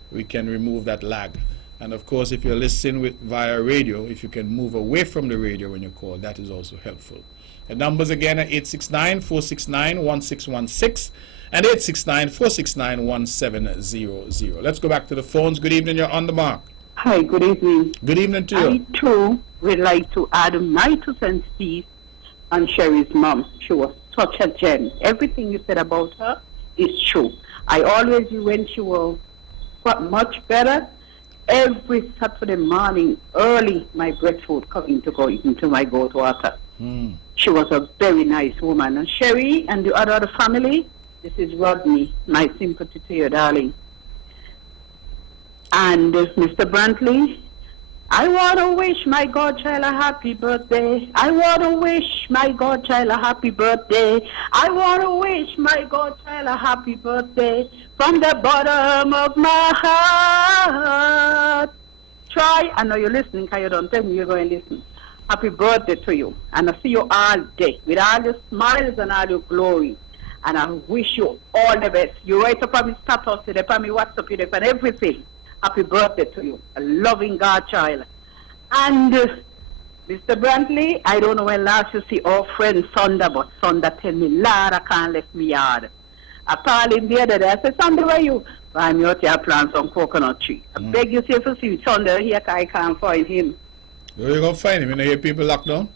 we can remove that lag. And of course, if you're listening via radio, if you can move away from the radio when you call, that is also helpful. The numbers again are 869-469-1616 and 869-469-1700. Let's go back to the phones. Good evening. You're on the mark. Hi, good evening. Good evening to you. I too would like to add my 2 cents piece on Sherry's mom. She was such a gem. Everything you said about her is true. I always knew when she was much better. Every Saturday morning, early, my breakfast would come in to go into my goat water. She was a very nice woman. And Sherry and the other family, this is Rodney. My sympathy to you, darling. And Mr. Brantley, I want to wish my godchild a happy birthday. I want to wish my godchild a happy birthday. I want to wish my godchild a happy birthday from the bottom of my heart. Try, I know you're listening, because you don't tell me you're going to listen. Happy birthday to you. And I see you all day with all your smiles and all your glory. And I wish you all the best. You write up on my status, you up on my WhatsApp, you up on everything. Happy birthday to you, a loving godchild. And Mr. Brantley, I don't know when last you see our friend Sonda, but Sonda tell me, Lord, I can't left me yard. I called him the other day, I said, Sonda, where you? I'm out here planting some coconut tree. I beg you to see Sonda here, because I can't find him. Where are you going to find him? You know your people locked down?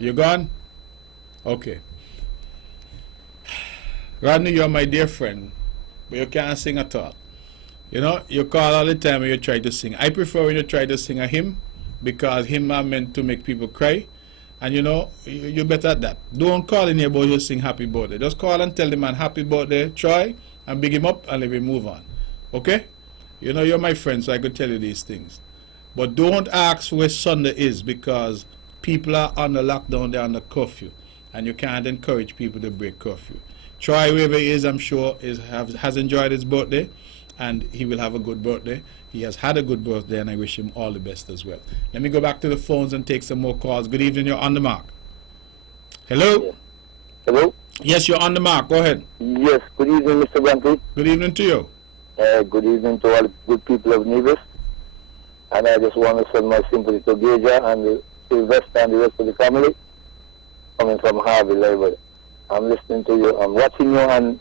You gone? Okay. Rodney, you're my dear friend, but you can't sing at all. You know, you call all the time and you try to sing. I prefer when you try to sing a hymn, because hymn are meant to make people cry. And you know, you're better at that. Don't call in here about you sing happy birthday. Just call and tell the man happy birthday, Troy, and big him up and let me move on. Okay? You know, you're my friend, so I could tell you these things. But don't ask where Sunday is, because people are under lockdown, they're under curfew. And you can't encourage people to break curfew. Troy, wherever he is, I'm sure, has enjoyed his birthday, and he will have a good birthday. He has had a good birthday, and I wish him all the best as well. Let me go back to the phones and take some more calls. Good evening, you're on the mark. Hello? Hello? Yes, you're on the mark. Go ahead. Yes, good evening, Mr. Brantley. Good evening to you. Good evening to all the good people of Nevis. And I just want to send my sympathy to Georgia and Sylvester and the rest of the family coming from Harvey Library. I'm listening to you. I'm watching you and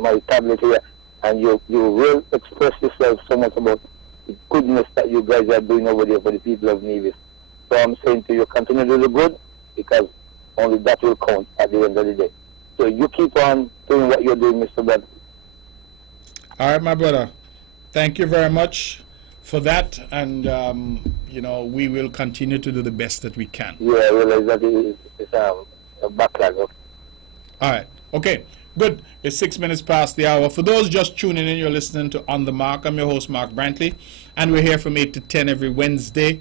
my tablet here, and you will express yourself so much about the goodness that you guys are doing over there for the people of Nevis. So I'm saying to you, continue to do the good, because only that will count at the end of the day. So you keep on doing what you're doing, Mr. Brantley. All right, my brother. Thank you very much for that, and we will continue to do the best that we can. Yeah, I realize that it's a backlog. Okay. All right. Okay. Good. It's 6 minutes past the hour. For those just tuning in, you're listening to On the Mark. I'm your host, Mark Brantley, and we're here from 8 to 10 every Wednesday.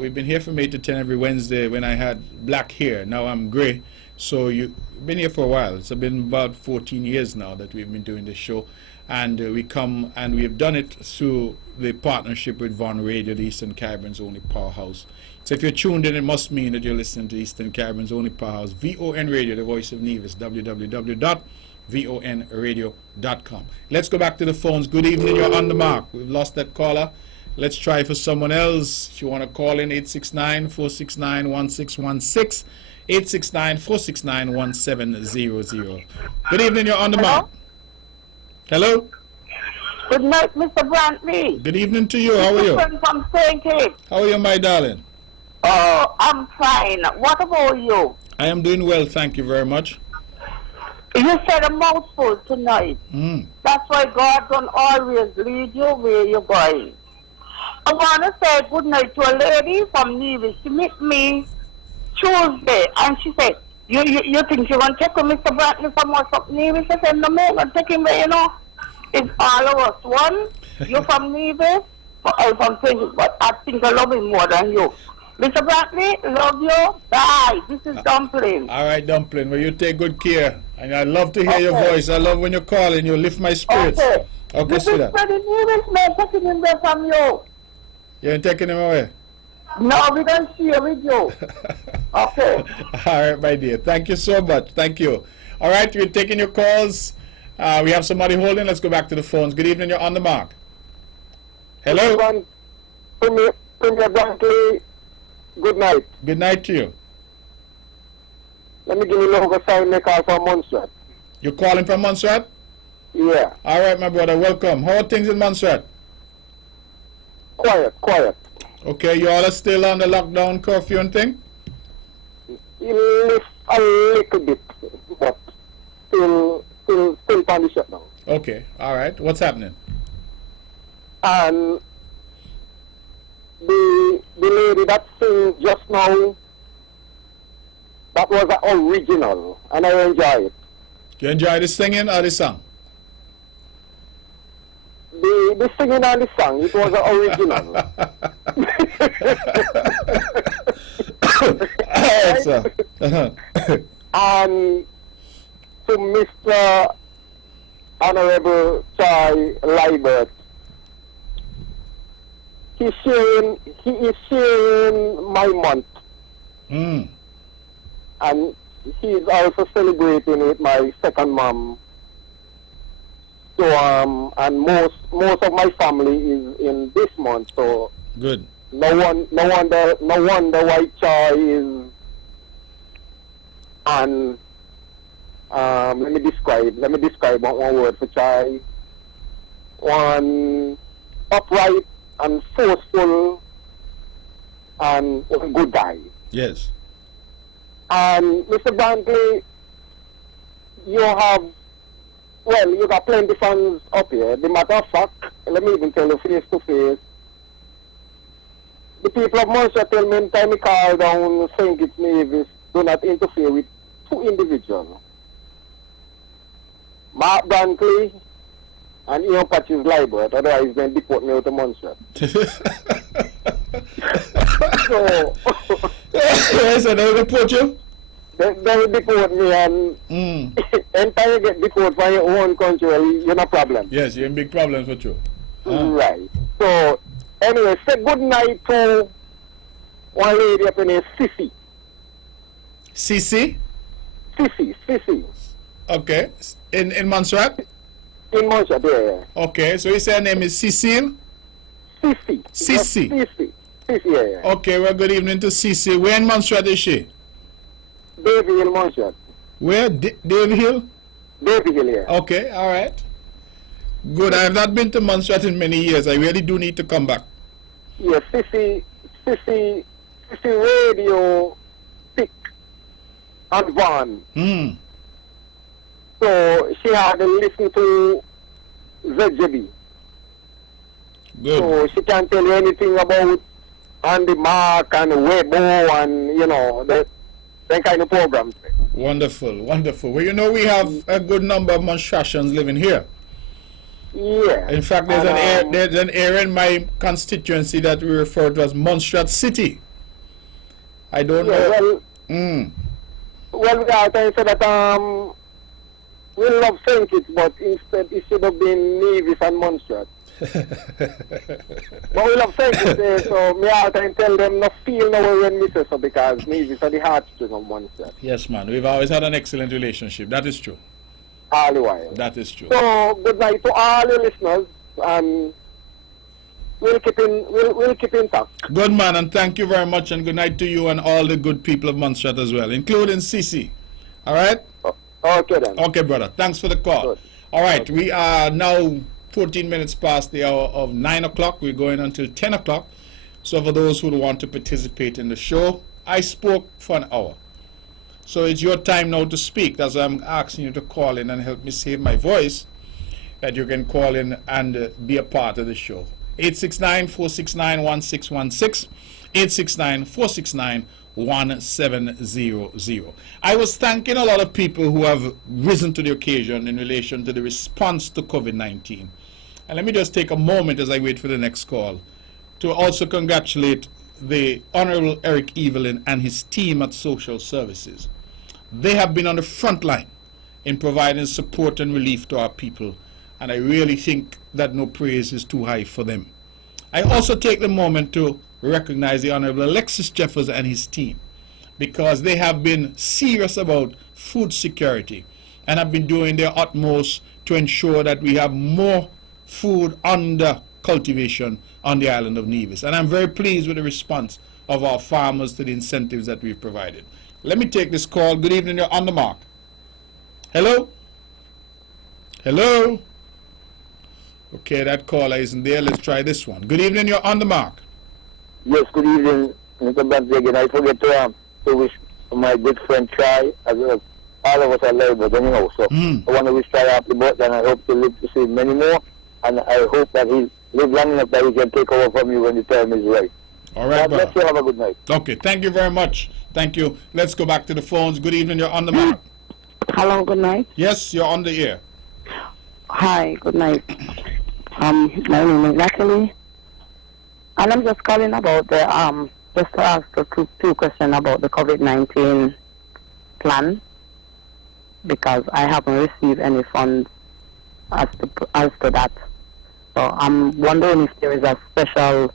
We've been here from 8 to 10 every Wednesday when I had black hair. Now I'm gray. So you've been here for a while. It's been about 14 years now that we've been doing this show. And we come and we've done it through the partnership with Von Radio, the Eastern Caribbean's only powerhouse. So if you're tuned in, it must mean that you're listening to Eastern Caribbean's only powerhouse, VON Radio, the voice of Nevis, www.vonradio.com. Let's go back to the phones. Good evening, you're on the mark. We've lost that caller. Let's try for someone else. If you want to call in, 869-469-1616, 869-469-1700. Good evening, you're on the mark. Hello? Good night, Mr. Brantley. Good evening to you. How are you? From St. Kitts. How are you, my darling? Oh, I'm fine. What about you? I am doing well, thank you very much. You said a mouthful tonight. That's why God don't always lead you where you're going. I want to say good night to a lady from Nevis. She met me Tuesday, and she said, you think you want to take with Mr. Brantley from what's up Nevis? I said, no, man, I'm taking me, It's all of us. One, you're from Nevis, I'm from St. Kitts, but I think I love him more than you. Mr. Brantley, love you. Bye. This is Dumpling. All right, Dumpling. Well, you take good care. And I love to hear your voice. I love when you're calling. You lift my spirits. Okay, this is Freddie Nevis, man, taking him there from you. You ain't taking him away? No, we don't share with you. Okay. All right, my dear. Thank you so much. Thank you. All right, we're taking your calls. We have somebody holding. Let's go back to the phones. Good evening. You're on the mark. Hello? Premier Brantley, good night. Good night to you. Let me give you a local sign make call from Montserrat. You're calling from Montserrat? Yeah. All right, my brother. Welcome. How are things in Montserrat? Quiet. Okay, you all are still on the lockdown curfew and thing? A little bit, but still on the shutdown. Okay, all right. What's happening? And the lady that sings just now, that was the original, and I enjoy it. You enjoy the singing or the song? The singing and the song, it was the original. Alright, sir. And to Mr. Honorable Chai Libert, he is sharing my month. And he is also celebrating with my second mom. So and most of my family is in this month. So good. No wonder why Chai is. And let me describe one word for Chai. One upright and forceful and a good guy. Yes. And Mr. Brantley, you got plenty fans up here. The matter of fact, let me even tell you face to face, the people of Montserrat tell me anytime I call down St. Kitts Nevis, do not interfere with two individuals. Mark Brantley and Ian Patches Libert, otherwise they deport me out of Montserrat. So, yes, and they will deport you? They will deport me, and anytime you get deported from your own country, you're no problem. Yes, you're in big problems with you. Right. So, anyway, say good night to one lady up in there, Sissy. Sissy? Sissy. Okay. In Montserrat? In Montserrat, yeah. Okay, so you say her name is Cecile? Sissy. Sissy. Sissy, yeah. Okay, well, good evening to Cecile. Where in Montserrat is she? Davy Hill, Montserrat. Where? Dave Hill? Davy Hill, yeah. Okay, all right. Good. I have not been to Montserrat in many years. I really do need to come back. Yeah, Sissy radio pick on Vaughn. Hmm. So she had to listen to ZJB. Good. So she can tell you anything about On the Mark and Weibo and, you know, that kind of programs. Wonderful, wonderful. Well, you know, we have a good number of Montserratians living here. Yeah. In fact, there's an area in my constituency that we refer to as Montserrat City. I don't know. Well, we are trying to say that we love St. Kitts, but instead it should have been Nevis and Montserrat. But we love St. Kitts, so me out and tell them not feel no way when we say so, because Nevis are the heartstring of Montserrat. Yes, man. We've always had an excellent relationship. That is true. All the while. That is true. So good night to all your listeners, and we'll keep in touch. Good, man, and thank you very much, and good night to you and all the good people of Montserrat as well, including Cece. All right? Okay, then. Okay, brother. Thanks for the call. Good. All right, we are now 14 minutes past the hour of 9 o'clock. We're going until 10 o'clock. So for those who want to participate in the show, I spoke for an hour. So it's your time now to speak. That's why I'm asking you to call in and help me save my voice, that you can call in and be a part of the show. 869-469-1616, 869-469-1700. I was thanking a lot of people who have risen to the occasion in relation to the response to COVID-19. And let me just take a moment as I wait for the next call to also congratulate the Honorable Eric Evelyn and his team at Social Services. They have been on the front line in providing support and relief to our people, and I really think that no praise is too high for them. I also take the moment to recognize the Honorable Alexis Jeffers and his team, because they have been serious about food security and have been doing their utmost to ensure that we have more food under cultivation on the island of Nevis. And I'm very pleased with the response of our farmers to the incentives that we've provided. Let me take this call. Good evening, you're on the mark. Hello? Hello? Okay, that caller isn't there. Let's try this one. Good evening, you're on the mark. Yes, good evening, Mr. Bantley again. I forget to wish my good friend Try, as well. All of us are labeled anyhow, so I want to wish Try happy birthday, and I hope to live to see many more, and I hope that he live long enough that he can take over from you when the time is right. All right, God bless you. Have a good night. Okay, thank you very much. Thank you. Let's go back to the phones. Good evening, you're on the mark. Hello, good night. Yes, you're on the air. Hi, good night. My name is Natalie, and I'm just calling about the just to ask two questions about the COVID-19 plan, because I haven't received any funds as to that. So I'm wondering if there is a special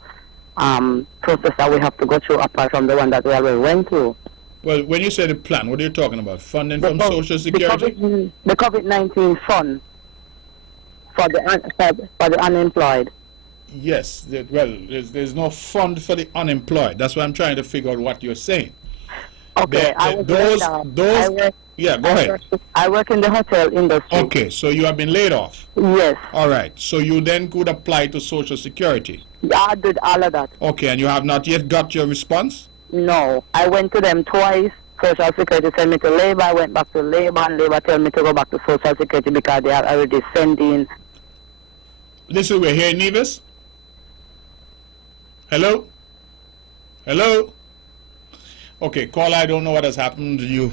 process that we have to go through apart from the one that we already went through. Well, when you say the plan, what are you talking about? Funding from Social Security? The COVID-19 fund for the unemployed. Yes. There's no fund for the unemployed. That's why I'm trying to figure out what you're saying. Okay, Yeah, go ahead. I work in the hotel industry. Okay, so you have been laid off. Yes. All right. So you then could apply to Social Security. Yeah, I did all of that. Okay, and you have not yet got your response? No. I went to them twice. Social Security sent me to Labor. I went back to Labor, and Labor told me to go back to Social Security because they are already sending. Listen, we're here in Nevis. Hello? Hello? Okay, caller, I don't know what has happened. The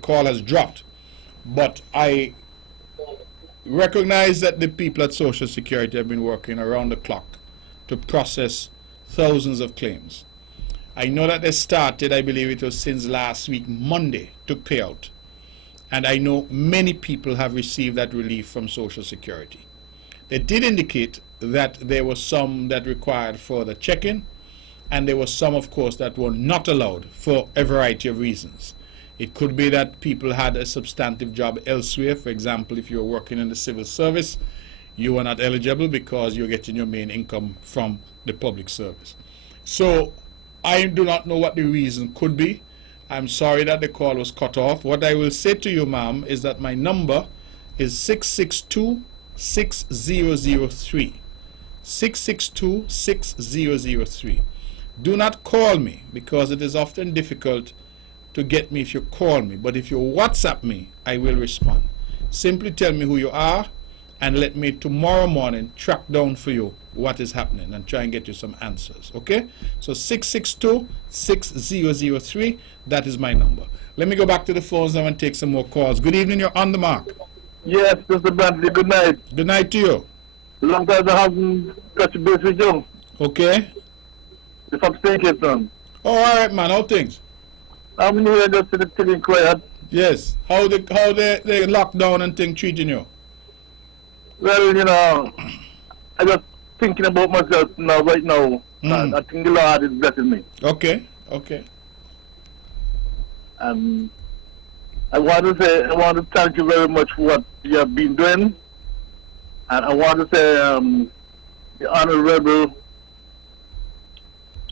call has dropped. But I recognize that the people at Social Security have been working around the clock to process thousands of claims. I know that they started, I believe it was since last week, Monday, to pay out. And I know many people have received that relief from Social Security. They did indicate that there were some that required further check-in, and there were some, of course, that were not allowed for a variety of reasons, It could be that people had a substantive job elsewhere. For example, if you're working in the civil service, you are not eligible because you're getting your main income from the public service. So I do not know what the reason could be. I'm sorry that the call was cut off. What I will say to you, ma'am, is that my number is 662-6003. 662-6003. Do not call me because it is often difficult to get me if you call me. But if you WhatsApp me, I will respond. Simply tell me who you are and let me tomorrow morning track down for you what is happening and try and get you some answers. Okay? So 662-6003, that is my number. Let me go back to the phones now and take some more calls. Good evening, you're on the mark. Yes, Mr. Brantley, good night. Good night to you. Long time I haven't touched base with you. Okay? If I'm staying here, son. Oh, all right, man. How things? I'm here just sitting quiet. Yes. How the lockdown and thing treating you? Well, you know, I just thinking about myself now, right now. I think the Lord is blessing me. Okay. Okay. I want to thank you very much for what you have been doing. And I want to say, the Honorable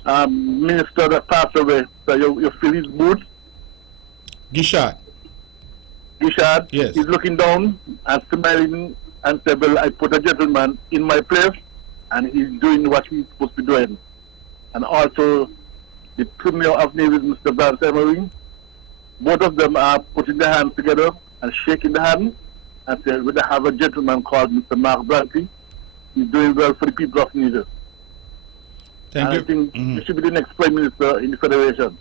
Minister that passed away, so you feel his boots. Gishad. Yes. He's looking down and smiling and said, well, I put a gentleman in my place and he's doing what he's supposed to be doing. And also the Premier of Navies, Mr. Vance Emery, both of them are putting their hands together and shaking the hand and say, we have a gentleman called Mr. Mark Brantley. He's doing well for the people of Nevis. Thank you. I think he should be the next Prime Minister in the Federation.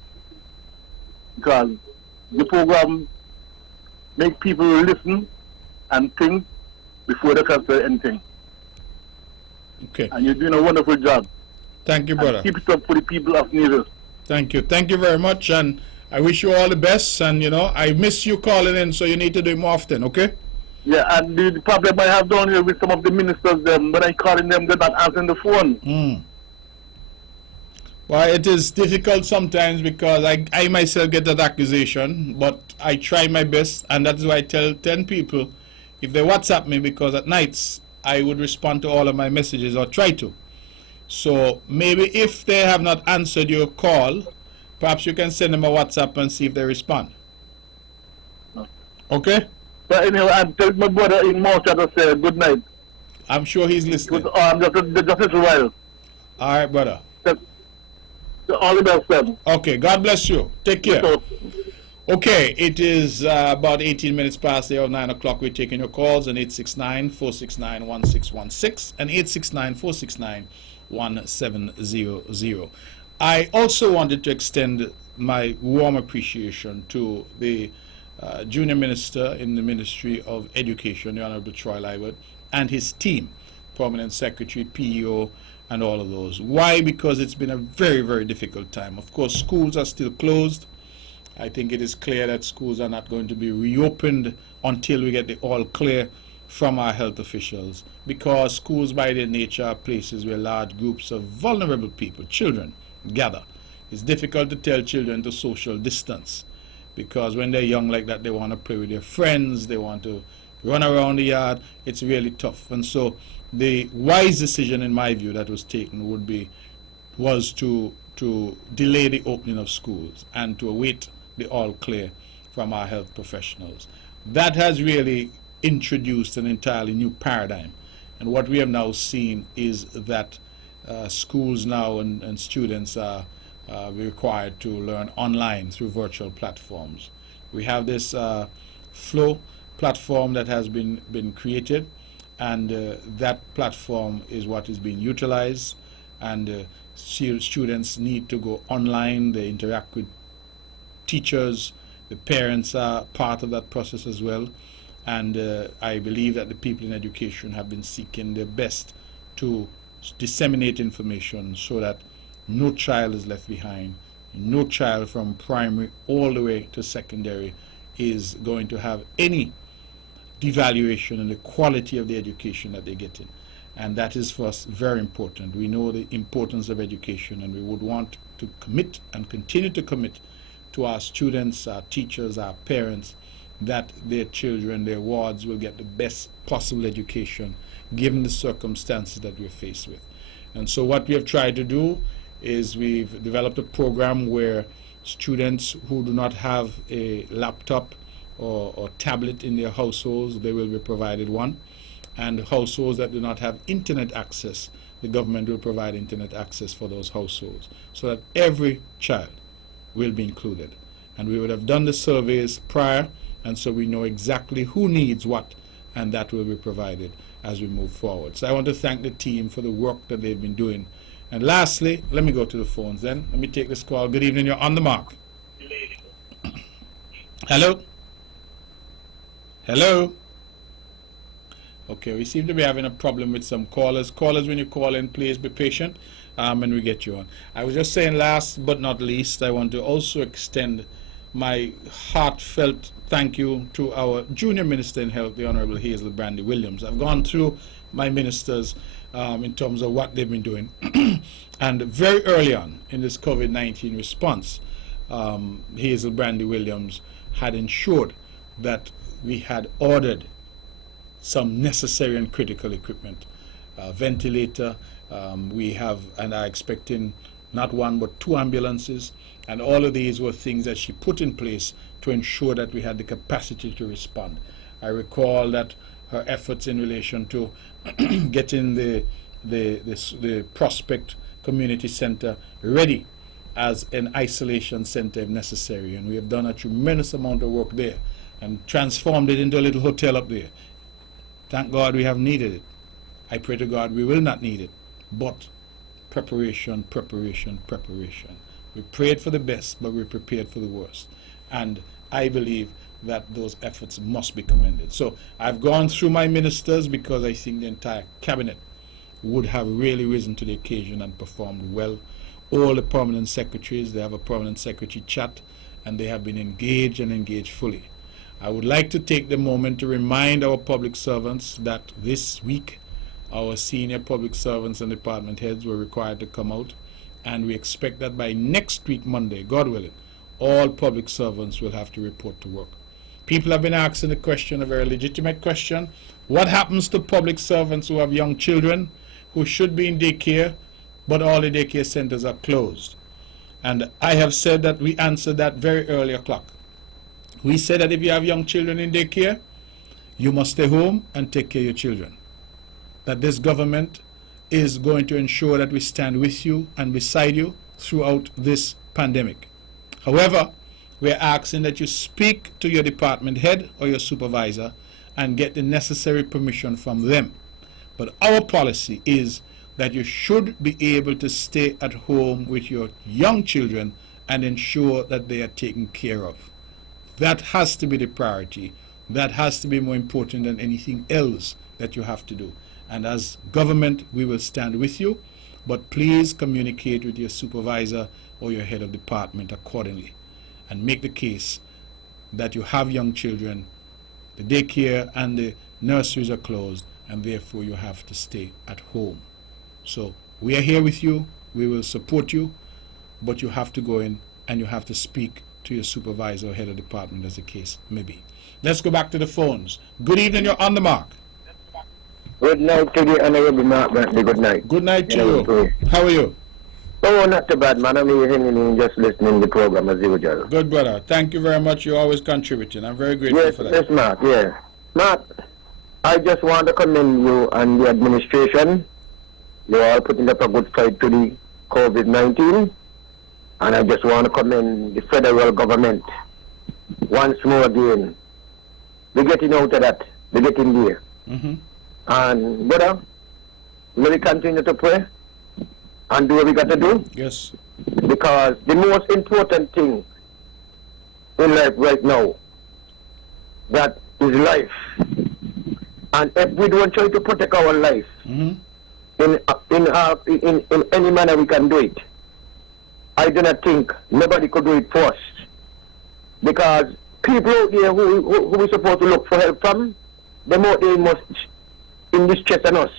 Because the program make people listen and think before they can say anything. Okay. And you're doing a wonderful job. Thank you, brother. And keep it up for the people of Nevis. Thank you. Thank you very much. And I wish you all the best. And, you know, I miss you calling in, so you need to do it more often, okay? Yeah, and the problem I have down here with some of the ministers, when I calling them, they're not answering the phone. Well, it is difficult sometimes because I myself get that accusation, but I try my best, and that's why I tell 10 people, if they WhatsApp me, because at nights I would respond to all of my messages, or try to. So maybe if they have not answered your call, perhaps you can send them a WhatsApp and see if they respond. Okay? But anyway, I'm telling my brother in Malta to say good night. I'm sure he's listening. Just a little while. All right, brother. All the best, then. Okay, God bless you. Take care. Okay, it is about 18 minutes past the hour of 9 o'clock. We're taking your calls on 869-469-1616 and 869-469-1700. I also wanted to extend my warm appreciation to the Junior Minister in the Ministry of Education, the Honorable Troy Liward, and his team, Permanent Secretary, PEO, and all of those. Why? Because it's been a very, very difficult time. Of course, schools are still closed. I think it is clear that schools are not going to be reopened until we get the all clear from our health officials, because schools by their nature are places where large groups of vulnerable people, children, gather. It's difficult to tell children to social distance, because when they're young like that, they want to play with their friends, they want to run around the yard. It's really tough. And so the wise decision, in my view, that was taken was to delay the opening of schools and to await the all clear from our health professionals. That has really introduced an entirely new paradigm. And what we have now seen is that schools now and students are required to learn online through virtual platforms. We have this Flow platform that has been created, and that platform is what is being utilized, and students need to go online. They interact with teachers, the parents are part of that process as well, and I believe that the people in education have been seeking their best to disseminate information so that no child is left behind. No child from primary all the way to secondary is going to have any devaluation in the quality of the education that they get in. And that is for us very important. We know the importance of education, and we would want to commit and continue to commit to our students, our teachers, our parents, that their children, their wards will get the best possible education given the circumstances that we're faced with. And so what we have tried to do is we've developed a program where students who do not have a laptop or tablet in their households, they will be provided one. And households that do not have internet access, the government will provide internet access for those households so that every child will be included. And we would have done the surveys prior, and so we know exactly who needs what, and that will be provided as we move forward. So I want to thank the team for the work that they've been doing. And lastly, let me go to the phones then. Let me take this call. Good evening, you're on the mark. Hello? Hello? Okay, we seem to be having a problem with some callers. Callers, when you call in, please be patient, and we get you on. I was just saying, last but not least, I want to also extend my heartfelt thank you to our junior minister in health, the Honorable Hazel Brandy Williams. I've gone through my ministers in terms of what they've been doing. And very early on in this COVID-19 response, Hazel Brandy Williams had ensured that we had ordered some necessary and critical equipment. Ventilator, we have and are expecting not one but 2 ambulances, and all of these were things that she put in place to ensure that we had the capacity to respond. I recall that her efforts in relation to getting the Prospect Community Center ready as an isolation center if necessary, and we have done a tremendous amount of work there and transformed it into a little hotel up there. Thank God we have needed it. I pray to God we will not need it, but preparation, preparation, preparation. We prayed for the best, but we prepared for the worst. And I believe that those efforts must be commended. So I've gone through my ministers because I think the entire cabinet would have really risen to the occasion and performed well. All the permanent secretaries, they have a permanent secretary chat, and they have been engaged and engaged fully. I would like to take the moment to remind our public servants that this week our senior public servants and department heads were required to come out, and we expect that by next week, Monday, God willing, all public servants will have to report to work. People have been asking the question, a very legitimate question: what happens to public servants who have young children who should be in daycare, but all the daycare centers are closed? And I have said that we answered that very early o'clock. We said that if you have young children in daycare, you must stay home and take care of your children. That this government is going to ensure that we stand with you and beside you throughout this pandemic. However, we are asking that you speak to your department head or your supervisor and get the necessary permission from them. But our policy is that you should be able to stay at home with your young children and ensure that they are taken care of. That has to be the priority. That has to be more important than anything else that you have to do. And as government, we will stand with you, but please communicate with your supervisor or your head of department accordingly and make the case that you have young children, the daycare and the nurseries are closed, and therefore you have to stay at home. So we are here with you, we will support you, but you have to go in and you have to speak to your supervisor or head of department as the case may be. Let's go back to the phones. Good evening, you're on the mark. Good night to the Honorable Mark Brantley. Good night. Good night to you. How are you? Oh, not too bad, man. I'm here hanging in, just listening to the program as usual. Good, brother. Thank you very much. You're always contributing. I'm very grateful for that. Yes, Mark, yeah. Mark, I just want to commend you and the administration. You are putting up a good fight to the COVID-19. And I just want to commend the federal government once more again. We're getting out of that. We're getting there. Mm-hmm. And, brother, will we continue to pray and do what we got to do? Yes. Because the most important thing in life right now, that is life. And if we don't try to protect our life, Mm-hmm. in any manner we can do it, I do not think nobody could do it first. Because people out there who we're supposed to look for help from, them out there must in distress on us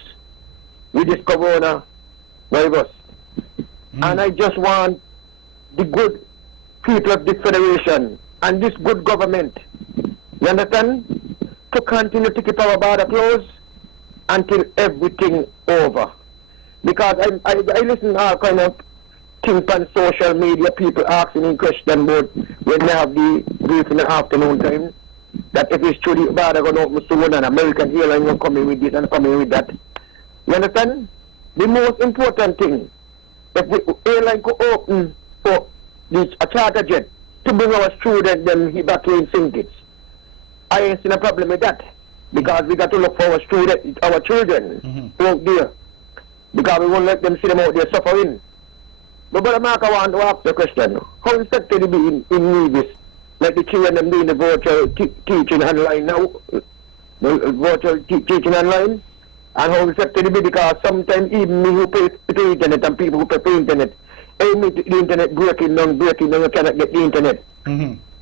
with this coronavirus. And I just want the good people of this federation and this good government, you understand, to continue to keep our border closed until everything over. Because I listen to all kind of things on social media, people asking me questions about when they have the brief in the afternoon time, that if it's true the border going to open soon and American airline will come in with this and come in with that. You understand? The most important thing, if the airline could open for a charter jet to bring our students them back here in St. Kitts, I ain't seen a problem with that. Because we got to look for our students, our children out there. Because we won't let them see them out there suffering. But Brother Mark, I want to ask the question. How is that to be in Nevis? Like the children them doing the virtual teaching online now? The virtual teaching online? And how is that to be? Because sometimes even me who pay the internet and people who pay the internet, the internet breaking down, you cannot get the internet.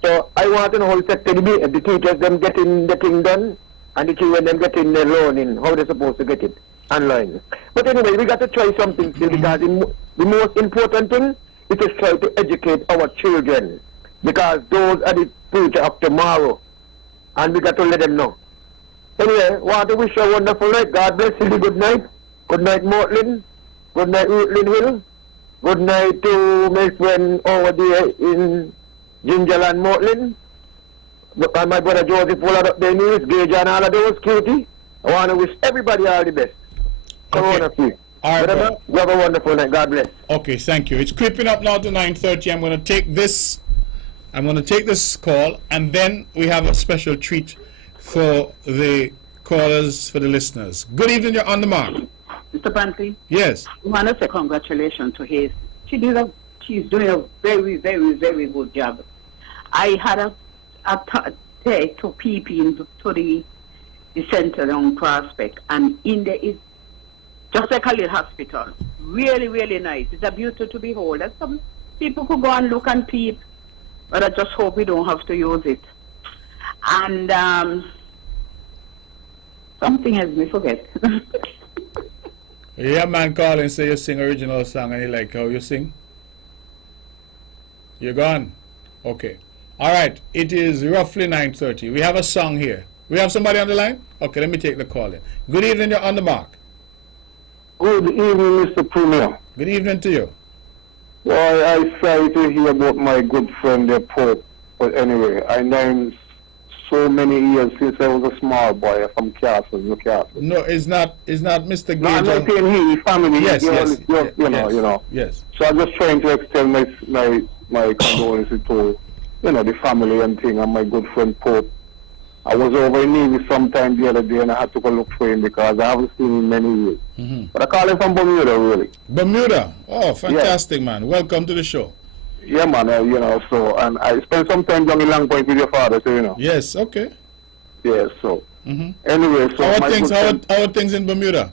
So I want to know how is that to be? If the teachers them getting the thing done, and the children them getting their learning, how they're supposed to get it online. But anyway, we got to try something still, because the most important thing is to try to educate our children, because those are the future of tomorrow, and we got to let them know. Anyway, want to wish you a wonderful night. God bless you. Good night. Good night, Mortlin. Good night, Rutland Hill. Good night to my friend over there in Gingerland, Mortlin. And my brother Joseph all up there news, Gage and all of those, cutie. I want to wish everybody all the best. Corona free. All right, brother. You have a wonderful night. God bless. Okay, thank you. It's creeping up now to 9:30. I'm going to take this call, and then we have a special treat for the callers, for the listeners. Good evening, you're on the mark. Mr. Brantley, Yes. I want to say congratulations to Hayes. She's doing a very, very, very good job. I had a take to PP into the center on Prospect, and in there is just like a little hospital. Really, really nice. It's a beauty to behold. And some people could go and look and peep, but I just hope we don't have to use it. And something has me forget. Yeah, man, call and say you sing original song and you like how you sing. You're gone. Okay. All right. It is roughly 9:30. We have a song here. We have somebody on the line? Okay, let me take the call in. Good evening, you're on the mark. Good evening, Mr. Premier. Good evening to you. Well, I sorry to hear about my good friend, the Pope. But anyway, I know him so many years since I was a small boy from Castle, Newcastle. No, it's not Mr. Gage. No, I'm not saying he, family. Yes, yes, you know. Yes. So I'm just trying to extend my condolences to, the family and thing, and my good friend Pope. I was over in Navy sometime the other day, and I had to go look for him because I haven't seen him in many years. But I call him from Bermuda, really. Bermuda? Oh, fantastic, man. Welcome to the show. Yeah, man, so, and I spent some time down in Long Point with your father, so, Yes, okay. Yeah, so. Anyway, so. How are things in Bermuda?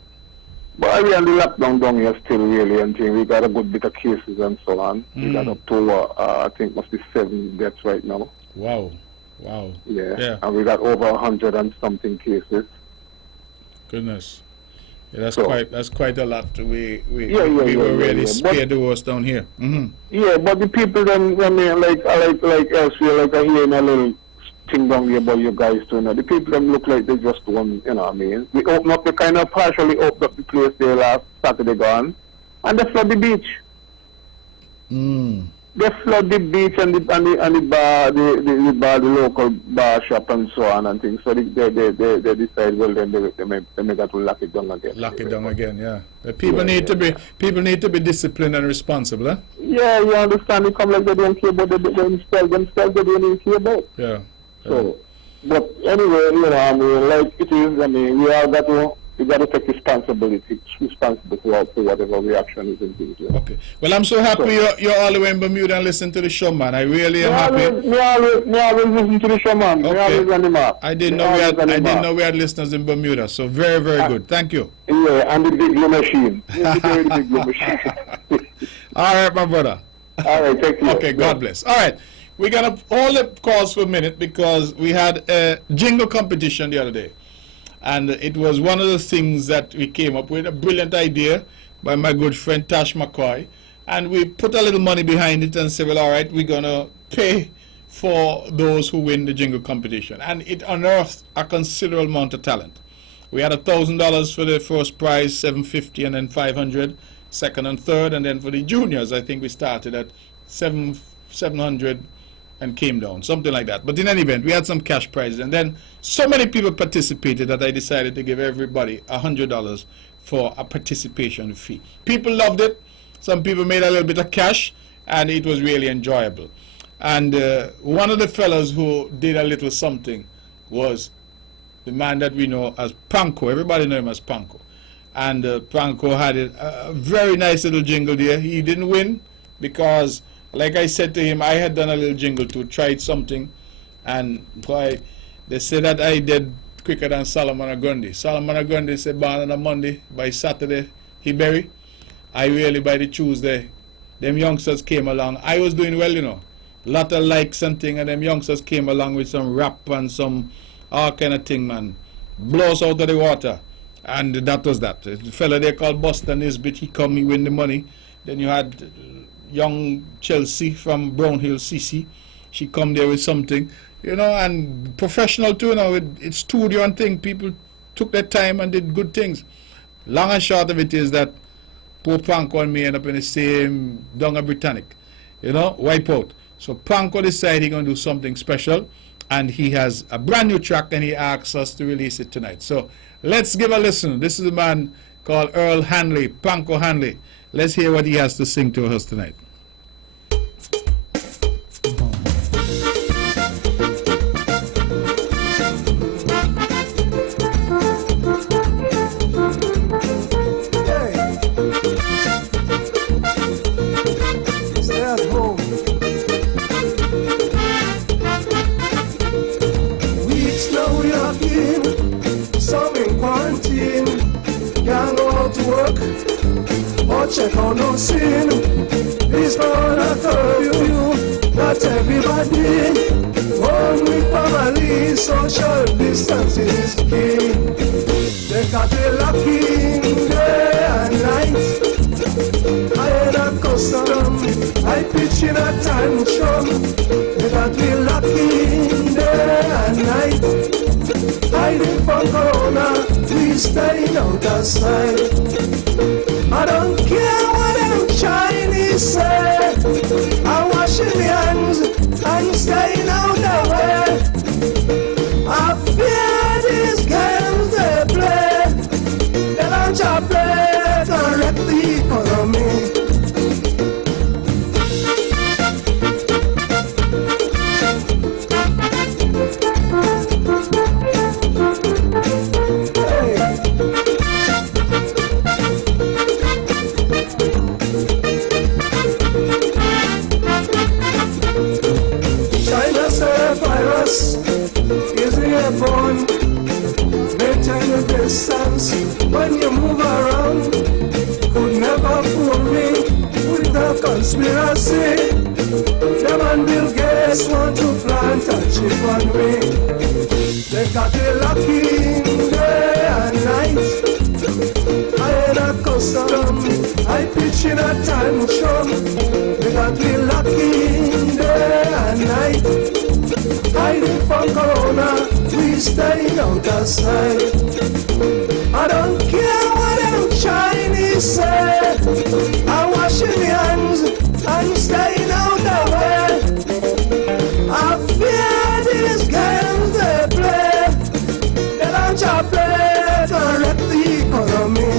But we are in the lockdown down here still, really, and thing. We got a good bit of cases and so on. We got up to, I think, must be 7 deaths right now. Wow. Yeah. And we got over 100 and something cases. Goodness. Yeah, that's quite a lot. We were really spared the worst down here. Yeah, but the people then, I mean, like elsewhere, like I hear in a little thing down here about you guys too. The people them look like they just won, what I mean. We open up, we kind of partially opened up the place there last Saturday gone, and they flood the beach. They flood the beach and the bar, the local bar shop and so on and things. So they decide, well, then they may got to lock it down again. Lock it down again, yeah. The people need to be disciplined and responsible, huh? Yeah, you understand. They come like they don't care about themselves. They don't even care about. Yeah. So, but anyway, I mean, like it is. I mean, we got to take responsibility for whatever reaction is in things. Yeah. Okay. Well, I'm so happy you're all the way in Bermuda and listen to the show, man. I really am happy. Me always listen to the show, man. Okay. Me always on the mark. I didn't know we had listeners in Bermuda. So very, very good. Thank you. Yeah, and the big blue machine. The big blue machine. All right, my brother. All right, thank you. Okay, God bless. All right. We're going to hold the calls for a minute because we had a jingle competition the other day. And it was one of the things that we came up with, a brilliant idea by my good friend Tash McCoy. And we put a little money behind it and say, well, all right, we're going to pay for those who win the jingle competition. And it unearthed a considerable amount of talent. We had $1,000 for the first prize, $750, and then $500, second and third. And then for the juniors, I think we started at $700 and came down, something like that. But in any event, we had some cash prizes. And then so many people participated that I decided to give everybody $100 for a participation fee. People loved it. Some people made a little bit of cash, and it was really enjoyable. And one of the fellows who did a little something was the man that we know as Panko. Everybody know him as Panko. And Panko had a very nice little jingle there. He didn't win because, like I said to him, I had done a little jingle too, tried something, and boy, they said that I did quicker than Solomon Agundi. Solomon Agundi said born on a Monday, by Saturday he bury. I really, by the Tuesday, them youngsters came along. I was doing well, you know. Lot of likes and thing, and them youngsters came along with some rap and some all kind of thing, man. Blows out of the water. And that was that. The fella they called Buster Nisbet, he come, he win the money. Then you had young Chelsea from Brownhill CC. She come there with something, you know, and professional too, you know, it's studio and thing. People took their time and did good things. Long and short of it is that poor Panko and me end up in the same Dunga Britannic, you know, wipe out. So Panko decided he's going to do something special, and he has a brand new track, and he asks us to release it tonight. So let's give a listen. This is a man called Earl Hanley, Panko Hanley. Let's hear what he has to sing to us tonight. Check on no sin. It's gonna tell you that everybody, only family, social distance is key. They got me lucky day and night. I had a custom, I pitch in a tantrum. They got me lucky day and night. Hiding from corona, we staying out of sight. I don't care what them Chinese say. I'm washing my hands and staying out the way. I fear these games they play. They launch a play to wreck the economy. When you move around, could never fool me with a conspiracy. Them and Bill Gates want to plant a chip on me. They got me lucky day and night. I had a custom, I pitch in a tantrum. They got me lucky day and night. Hiding from corona, we staying out of sight. I don't care what them Chinese say. I'm washing my hands and staying out the way. I fear these games they play. They launch a play to wreck the economy.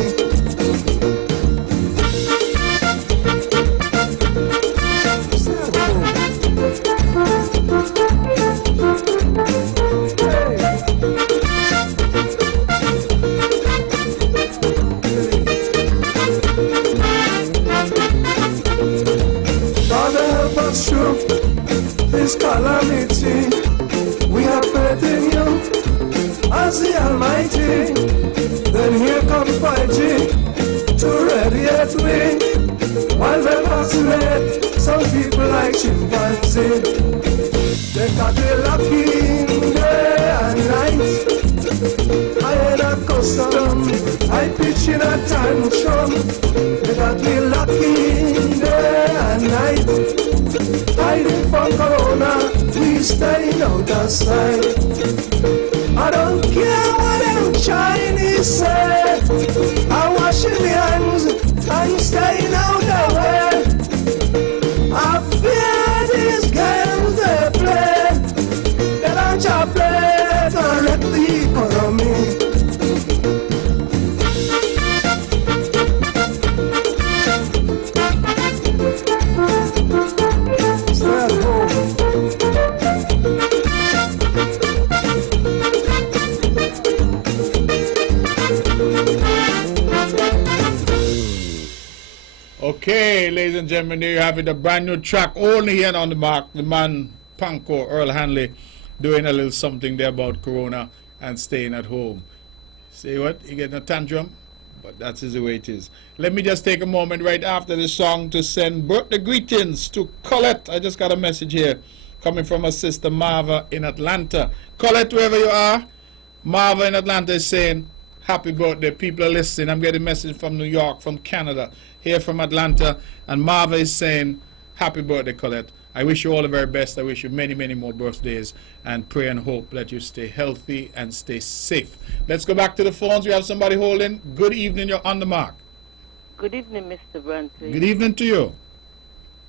This calamity, we have faith in you as the Almighty. Then here comes 5G to radiate me, while they vaccinate some people like chimpanzee. They got me lucky day and night. I had a custom, I pitch in a tantrum. They got me lucky day staying out of sight. I don't care what them Chinese say. I'm washing my hands and staying out the way. I fear these games they play. They launch a play to wreck the economy. Stay at home. Okay, ladies and gentlemen, there you have it, a brand new track only here on the mark. The man Panko Earl Hanley doing a little something there about Corona and staying at home. Say what? You getting a tantrum? But that's the way it is. Let me just take a moment right after the song to send birthday greetings to Colette. I just got a message here coming from her sister Marva in Atlanta. Colette, wherever you are, Marva in Atlanta is saying happy birthday. People are listening. I'm getting a message from New York, from Canada, here from Atlanta, and Marva is saying happy birthday, Colette. I wish you all the very best. I wish you many, many more birthdays, and pray and hope that you stay healthy and stay safe. Let's go back to the phones. We have somebody holding. Good evening. You're on the mark. Good evening, Mr. Brantley. Good evening to you.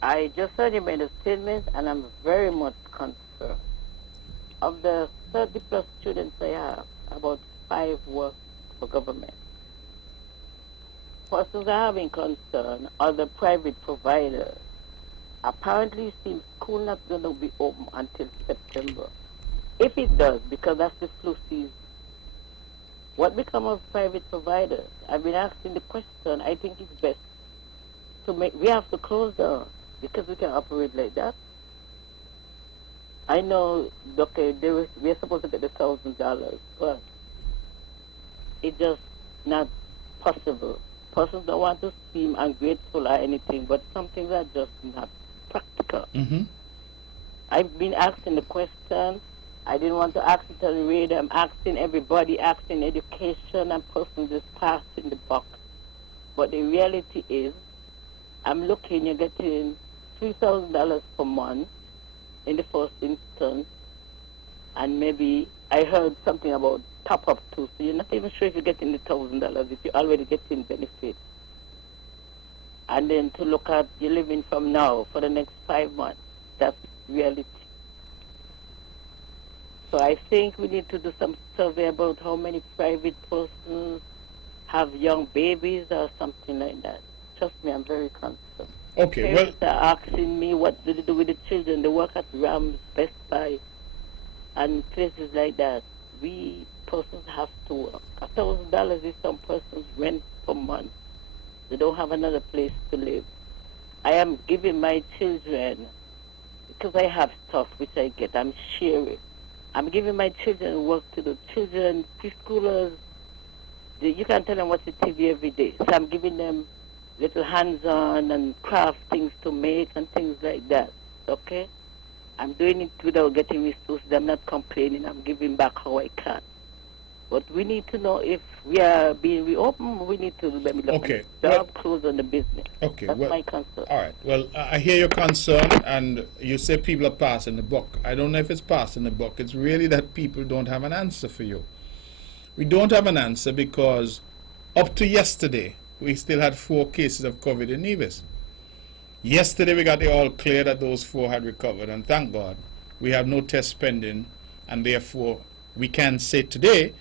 I just heard you made a statement, and I'm very much concerned. Of the 30-plus students I have, about 5 work for government. Persons are having concern are the private providers. Apparently, it seems school not going to be open until September. If it does, because that's the flu season, what become of private providers? I've been asking the question. I think it's best to we have to close down because we can operate like that. I know, okay, we're supposed to get the $1,000, but it's just not possible. Persons don't want to seem ungrateful or anything, but something that just not practical. Mm-hmm. I've been asking the question. I didn't want to ask it on the radio. I'm asking everybody, asking education, and persons just passing the buck. But the reality is, I'm looking, you're getting $3,000 per month in the first instance, and maybe I heard something about top-up too, so you're not even sure if you're getting the $1,000 if you're already getting benefits. And then to look at you're living from now for the next 5 months, that's reality. So I think we need to do some survey about how many private persons have young babies or something like that. Trust me, I'm very concerned. Okay, well, Parents are asking me what do they do with the children. They work at Rams, Best Buy, and places like that. We persons have to work. $1,000 is some persons' rent per month. They don't have another place to live. I am giving my children, because I have stuff which I get, I'm sharing. I'm giving my children work to do. Children, preschoolers, you can tell them what's the TV every day. So I'm giving them little hands-on and craft things to make and things like that, okay? I'm doing it without getting resources. I'm not complaining. I'm giving back how I can. But we need to know if we are being reopened, we need to look okay. at the job, close on the business. Okay, That's well, my concern. all right. Well, I hear your concern, and you say people are passing the buck. I don't know if it's passing the buck. It's really that people don't have an answer for you. We don't have an answer because up to yesterday, we still had 4 cases of COVID in Nevis. Yesterday, we got the all clear that those 4 had recovered, and thank God we have no test pending, and therefore we can say today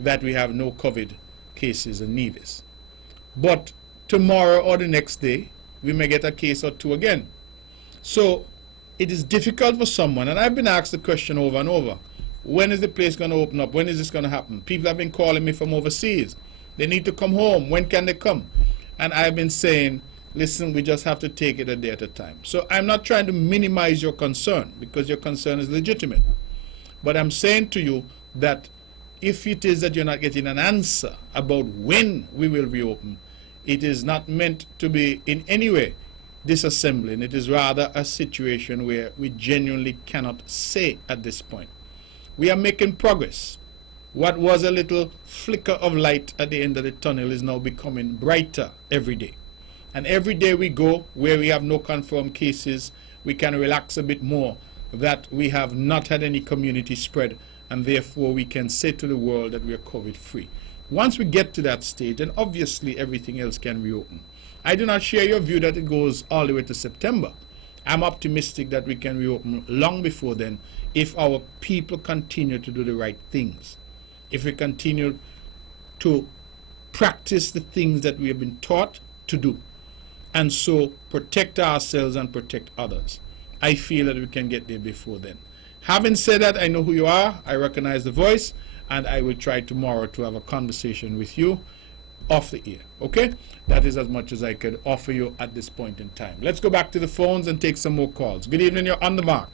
that we have no COVID cases in Nevis. But tomorrow or the next day, we may get a case or 2 again. So it is difficult for someone, and I've been asked the question over and over, when is the place going to open up? When is this going to happen? People have been calling me from overseas. They need to come home. When can they come? And I've been saying, listen, we just have to take it a day at a time. So I'm not trying to minimize your concern, because your concern is legitimate. But I'm saying to you that if it is that you're not getting an answer about when we will reopen, it is not meant to be in any way disassembling. It is rather a situation where we genuinely cannot say at this point. We are making progress. What was a little flicker of light at the end of the tunnel is now becoming brighter every day. And every day we go where we have no confirmed cases, we can relax a bit more that we have not had any community spread, and therefore we can say to the world that we are COVID-free. Once we get to that stage, then obviously everything else can reopen. I do not share your view that it goes all the way to September. I'm optimistic that we can reopen long before then if our people continue to do the right things. If we continue to practice the things that we have been taught to do, and so protect ourselves and protect others. I feel that we can get there before then. Having said that, I know who you are, I recognize the voice, and I will try tomorrow to have a conversation with you off the air, okay? That is as much as I could offer you at this point in time. Let's go back to the phones and take some more calls. Good evening, you're on the mark.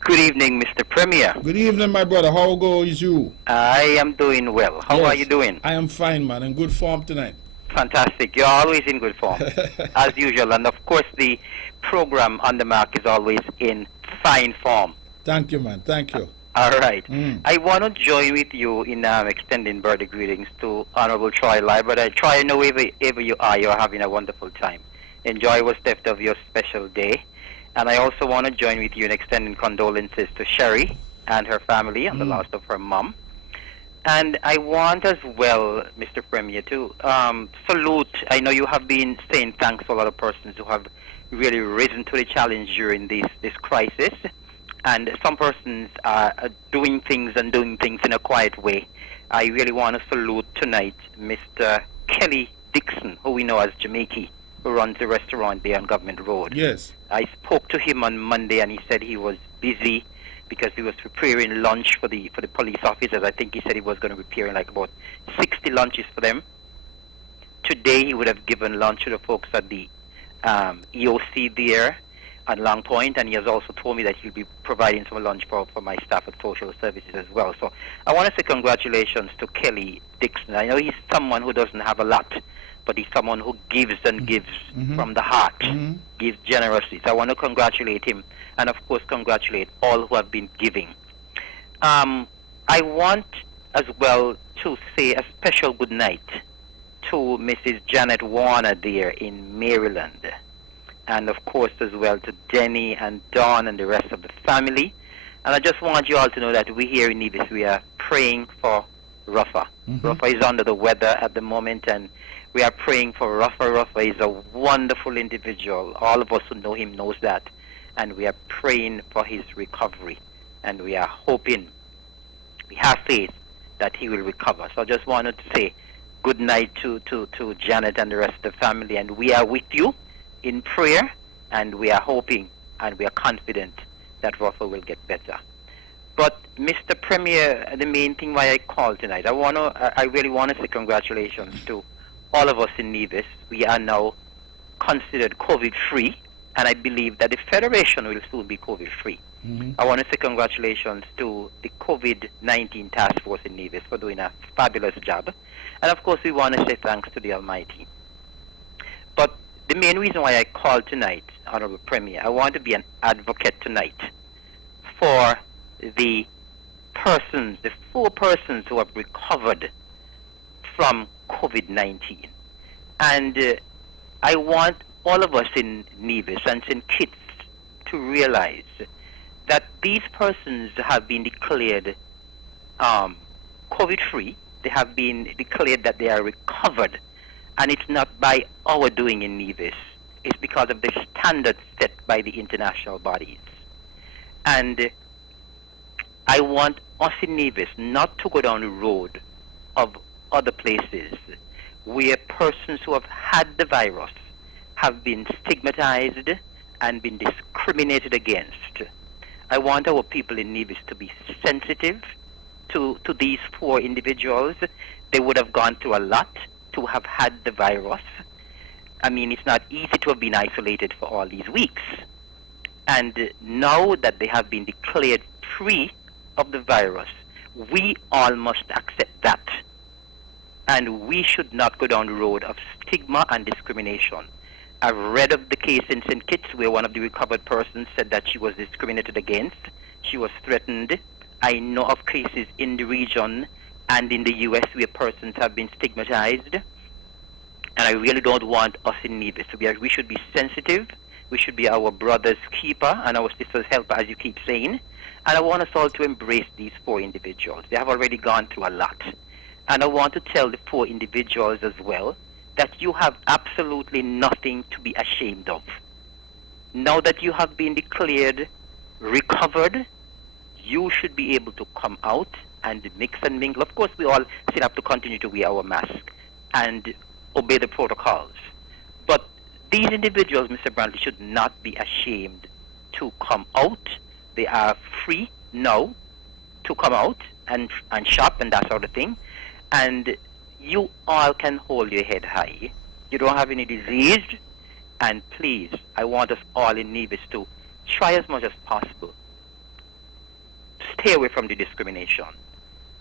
Good evening, Mr. Premier. Good evening, my brother. How goes you? I am doing well. How are you doing? I am fine, man. In good form tonight. Fantastic. You're always in good form, as usual. And, of course, the program On the Mark is always in fine form. Thank you, man. Thank you. All right. I want to join with you in extending birthday greetings to Honorable Troy Library. Troy, I know wherever you are, you're having a wonderful time. Enjoy what's left of your special day. And I also want to join with you in extending condolences to Sherry and her family on the loss of her mom. And I want as well, Mr. Premier, to salute. I know you have been saying thanks to a lot of persons who have really risen to the challenge during this crisis. And some persons are doing things in a quiet way. I really want to salute tonight Mr. Kelly Dixon, who we know as Jamaica, who runs the restaurant there on Government Road. Yes. I spoke to him on Monday, and he said he was busy because he was preparing lunch for the police officers. I think he said he was going to be preparing like about 60 lunches for them. Today he would have given lunch to the folks at the EOC there at Long Point, and he has also told me that he'll be providing some lunch for my staff at social services as well. So I want to say congratulations to Kelly Dixon. I know he's someone who doesn't have a lot, but he's someone who gives and gives from the heart, gives generously. So I want to congratulate him, and of course congratulate all who have been giving. I want as well to say a special good night to Mrs. Janet Warner there in Maryland, and of course as well to Denny and Dawn and the rest of the family. And I just want you all to know that we here in Nevis, we are praying for Rafa. Rafa is under the weather at the moment, and we are praying for Rafa. Rafa is a wonderful individual. All of us who know him knows that. And we are praying for his recovery. And we are hoping, we have faith that he will recover. So I just wanted to say good night to Janet and the rest of the family. And we are with you in prayer. And we are hoping and we are confident that Rafa will get better. But Mr. Premier, the main thing why I called tonight, I really want to say congratulations to all of us in Nevis. We are now considered COVID-free, and I believe that the Federation will soon be COVID-free. I want to say congratulations to the COVID-19 task force in Nevis for doing a fabulous job. And of course, we want to say thanks to the Almighty. But the main reason why I called tonight, Honorable Premier, I want to be an advocate tonight for the persons, the 4 persons who have recovered from COVID-19. And I want all of us in Nevis and St. Kitts to realize that these persons have been declared COVID-free. They have been declared that they are recovered. And it's not by our doing in Nevis. It's because of the standards set by the international bodies. And I want us in Nevis not to go down the road of other places where persons who have had the virus have been stigmatized and been discriminated against. I want our people in Nevis to be sensitive to these 4 individuals. They would have gone through a lot to have had the virus. I mean, it's not easy to have been isolated for all these weeks. And now that they have been declared free of the virus, we all must accept that. And we should not go down the road of stigma and discrimination. I've read of the case in St. Kitts where one of the recovered persons said that she was discriminated against. She was threatened. I know of cases in the region and in the U.S. where persons have been stigmatized. And I really don't want us in Nevis. We should be sensitive We should be our brother's keeper and our sister's helper, as you keep saying. And I want us all to embrace these 4 individuals. They have already gone through a lot. And I want to tell the 4 individuals as well that you have absolutely nothing to be ashamed of. Now that you have been declared recovered, you should be able to come out and mix and mingle. Of course, we all still have to continue to wear our mask and obey the protocols. But these individuals, Mr. Brantley, should not be ashamed to come out. They are free now to come out and shop and that sort of thing. And you all can hold your head high. You don't have any disease. And please, I want us all in Nevis to try as much as possible. Stay away from the discrimination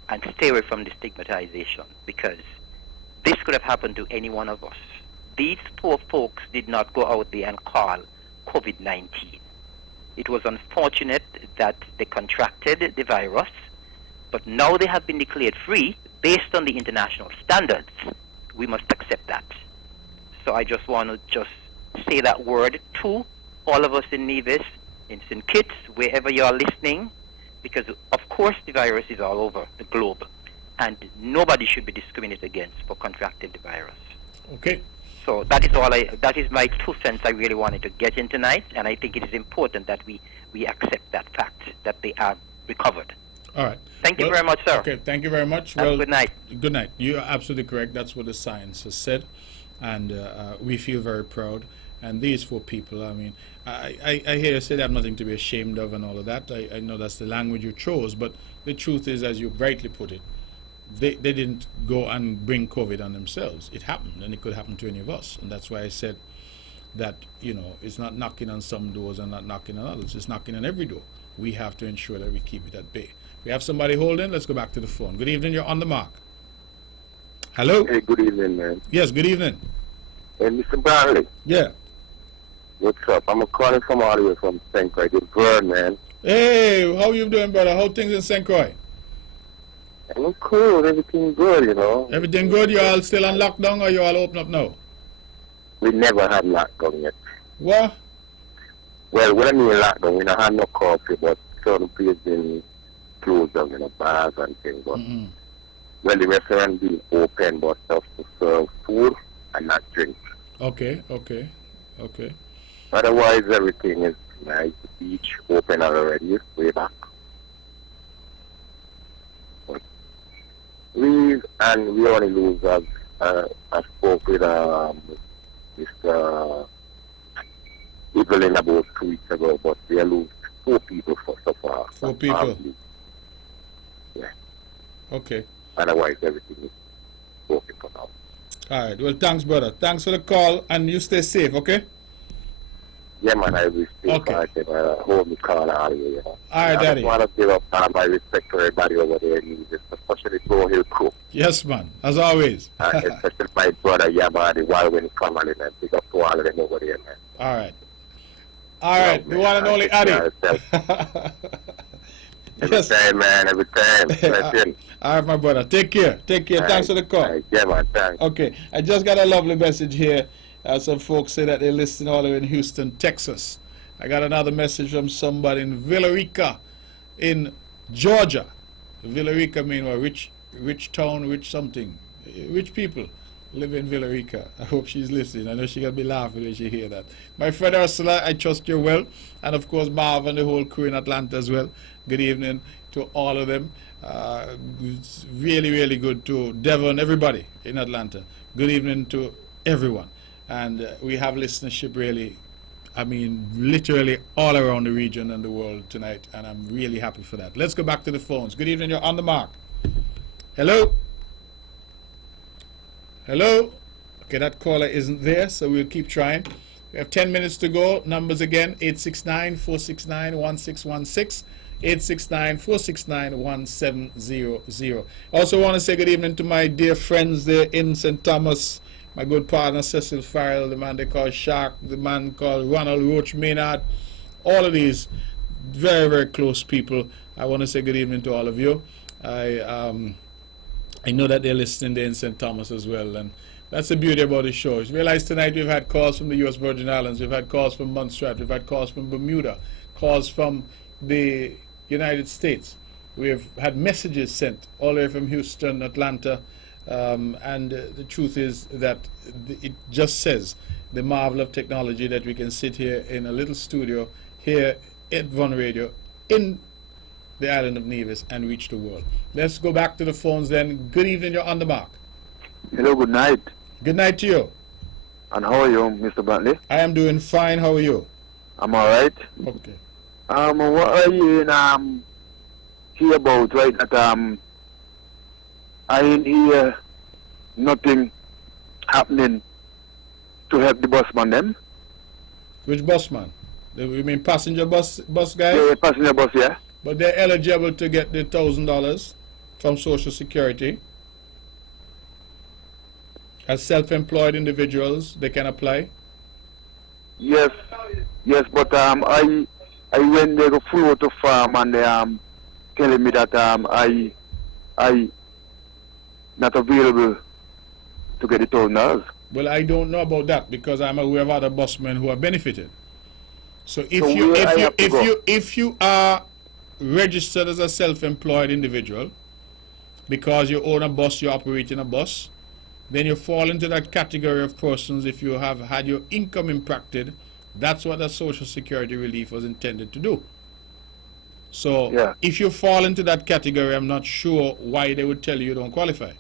and stay away from the stigmatization, because this could have happened to any one of us. These 4 folks did not go out there and call COVID-19. It was unfortunate that they contracted the virus, but now they have been declared free based on the international standards. We must accept that. So I just want to say that word to all of us in Nevis, in St. Kitts, wherever you are listening, because of course the virus is all over the globe, and nobody should be discriminated against for contracting the virus. Okay. So that is my 2 cents I really wanted to get in tonight, and I think it is important that we accept that fact that they are recovered. All right. Thank you very much, sir. Okay, thank you very much. Have a good night. Good night. You are absolutely correct. That's what the science has said, and we feel very proud. And these 4 people, I mean, I hear you say they have nothing to be ashamed of and all of that. I know that's the language you chose, but the truth is, as you rightly put it, they didn't go and bring COVID on themselves. It happened, and it could happen to any of us. And that's why I said that, you know, it's not knocking on some doors and not knocking on others. It's knocking on every door. We have to ensure that we keep it at bay. We have somebody holding. Let's go back to the phone. Good evening. You're on the mark. Hello? Hey, good evening, man. Yes, good evening. Hey, Mr. Bradley. Yeah. What's up? I'm calling from all the way from St. Croix. Good bird, man. Hey, how you doing, brother? How things in St. Croix? I'm cool. Everything good, you know. Everything good? You all still on lockdown or you all open up now? We never had lockdown yet. What? Well, when I mean lockdown, we don't have no coffee, but certain places been closed down, you know, bars and things. But well, the restaurant being open, but just to serve food and not drink. Okay. Otherwise, everything is nice. The beach open already, way back. But we only lose, I spoke with Mr. Evelyn about 2 weeks ago, but we lose 4 people so far. 4 people? Yeah. Okay. Otherwise, everything is working for now. All right. Well, thanks, brother. Thanks for the call, and you stay safe, okay? Yeah, man, I will stay Okay. back and hold me call out here, you know. All right, I Daddy. just want to give up my respect to everybody over there in Nevis, especially Pro Hill Crew. Yes, man. As always. Especially my brother Yama, the Wildwind family, man. Big up to all of them over there, man. All right. All right. The one and only Addy. Every time, man, every time. Blessing. All right, my brother. Take care. Thanks for the call. Right. Yeah, man, thanks. Okay. I just got a lovely message here. Some folks say that they're listening all the way in Houston, Texas. I got another message from somebody in Villarica in Georgia. Villarica mean what? Rich town, rich something. Rich people live in Villarica. I hope she's listening. I know she's going to be laughing when she hear that. My friend Ursula, I trust you're well. And of course, Marv and the whole crew in Atlanta as well. Good evening to all of them. It's really, really good to Devon, everybody in Atlanta. Good evening to everyone. And we have listenership really, I mean, literally all around the region and the world tonight. And I'm really happy for that. Let's go back to the phones. Good evening. You're on the mark. Hello? Hello? Okay, that caller isn't there, so we'll keep trying. We have 10 minutes to go. Numbers again, 869-469-1616. 869-469-1700. I also want to say good evening to my dear friends there in St. Thomas. My good partner Cecil Farrell, the man they call Shark, the man called Ronald Roach Maynard. All of these very, very close people. I want to say good evening to all of you. I know that they're listening there in St. Thomas as well, and That's the beauty about the show. You realize tonight we've had calls from the U.S. Virgin Islands, we've had calls from Montserrat, we've had calls from Bermuda, calls from the United States. We've had messages sent all the way from Houston, Atlanta, and the truth is that it just says the marvel of technology that we can sit here in a little studio here at Von Radio in the island of Nevis and reach the world. Let's go back to the phones then. Good evening, you're on the mark. Hello, good night. Good night to you. And how are you, Mr. Brantley? I am doing fine. How are you? I'm all right. Okay. What are you hear about, right? That I ain't hear nothing happening to help the busman them. Which busman? You mean passenger bus guys? Yeah, passenger bus, yeah. But they're eligible to get the $1,000 from Social Security. As self-employed individuals, they can apply. Yes, but I went there to flow to farm and they telling me that I not available to get the $1,000. Well, I don't know about that because I'm aware of other busmen who are benefited. So if you are registered as a self-employed individual because you own a bus, you're operating a bus, then you fall into that category of persons. If you have had your income impacted, that's what the Social Security relief was intended to do. So if you fall into that category, I'm not sure why they would tell you don't qualify.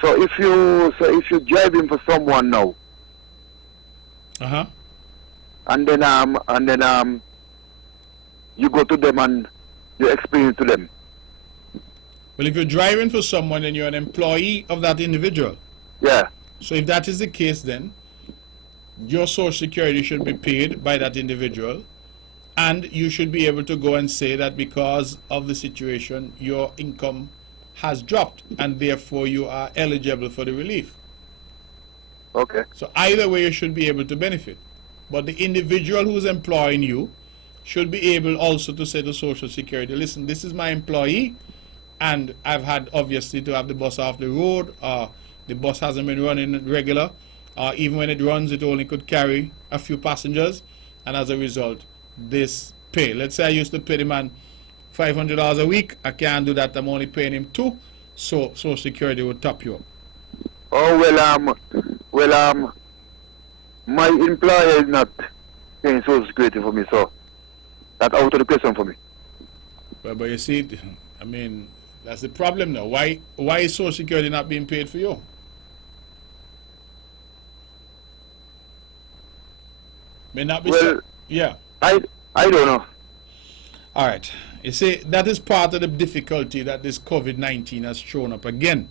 So if you driving for someone now, and then you go to them and you explain it to them. Well, if you're driving for someone and you're an employee of that individual. Yeah. So if that is the case, then your Social Security should be paid by that individual, and you should be able to go and say that because of the situation, your income has dropped, and therefore you are eligible for the relief. Okay. So either way, you should be able to benefit. But the individual who's employing you should be able also to say to Social Security, listen, this is my employee, and I've had obviously to have the bus off the road, the bus hasn't been running regular, even when it runs, it only could carry a few passengers, and as a result, this pay. Let's say I used to pay the man $500 a week. I can't do that. I'm only paying him $2, so Social Security would top you up. Oh well, my employer is not paying Social Security for me, so that's out of the question for me. But you see, I mean, that's the problem now. Why is Social Security not being paid for you? May not be. Well, yeah. I don't know. All right. You see, that is part of the difficulty that this COVID-19 has shown up again.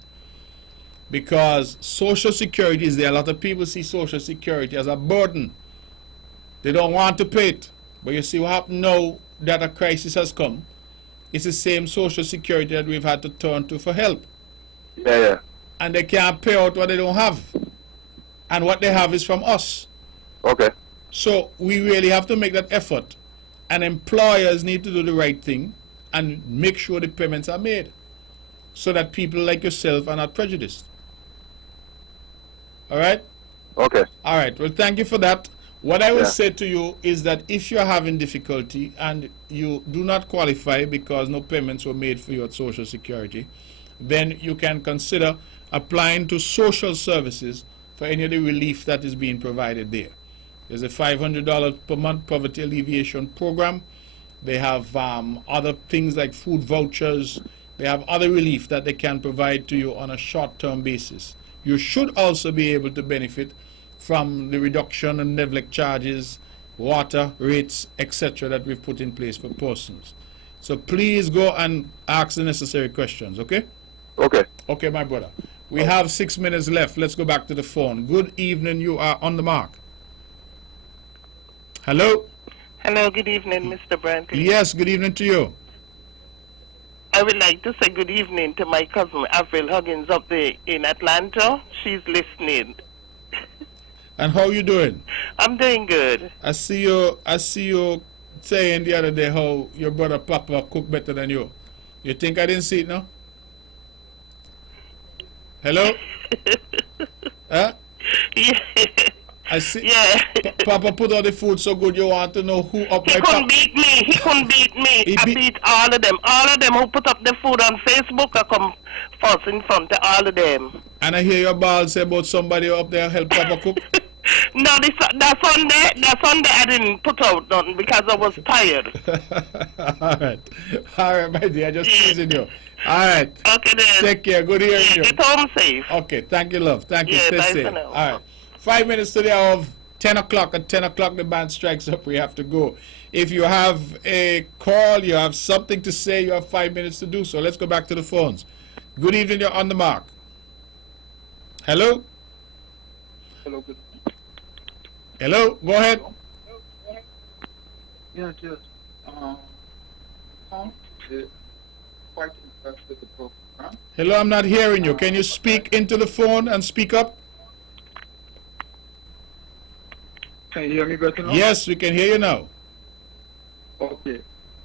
Because Social Security is there. A lot of people see Social Security as a burden. They don't want to pay it. But you see what happened now that a crisis has come. It's the same Social Security that we've had to turn to for help. Yeah. And they can't pay out what they don't have. And what they have is from us. Okay. So we really have to make that effort. And employers need to do the right thing and make sure the payments are made so that people like yourself are not prejudiced. All right? Okay. All right. Well, thank you for that. What I will say to you is that if you're having difficulty and you do not qualify because no payments were made for you at Social Security, then you can consider applying to social services for any of the relief that is being provided there. There's a $500 per month poverty alleviation program. They have other things like food vouchers. They have other relief that they can provide to you on a short-term basis. You should also be able to benefit from the reduction in neglect charges, water rates, etc. that we've put in place for persons. So please go and ask the necessary questions, okay? Okay. Okay, my brother. We have 6 minutes left. Let's go back to the phone. Good evening. You are on the mark. Hello? Hello, good evening, Mr. Brantley. Yes, good evening to you. I would like to say good evening to my cousin Avril Huggins up there in Atlanta. She's listening. And how you doing? I'm doing good. I see you saying the other day how your brother Papa cook better than you. You think I didn't see it, no? Hello? Huh? I see. Yeah. Papa put out the food so good you want to know who up He my couldn't beat me. He couldn't beat me. I beat all of them. All of them who put up the food on Facebook, I come first in front of all of them. And I hear your ball say about somebody up there help Papa cook. No, that Sunday I didn't put out nothing because I was tired. All right, my dear, just teasing you. All right. Okay then. Take care. Good hearing you. Get home safe. Okay, thank you, love. Thank you. Yeah, Stay bye safe. for now. All right. 5 minutes to the hour of 10 o'clock. At 10 o'clock, the band strikes up. We have to go. If you have a call, you have something to say, you have 5 minutes to do so. Let's go back to the phones. Good evening. You're on the mark. Hello? Hello, good. Hello? Go ahead. Yeah, just quite impressed with the program. Hello, I'm not hearing you. Can you speak into the phone and speak up? Can you hear me better now? Yes, we can hear you now. Okay.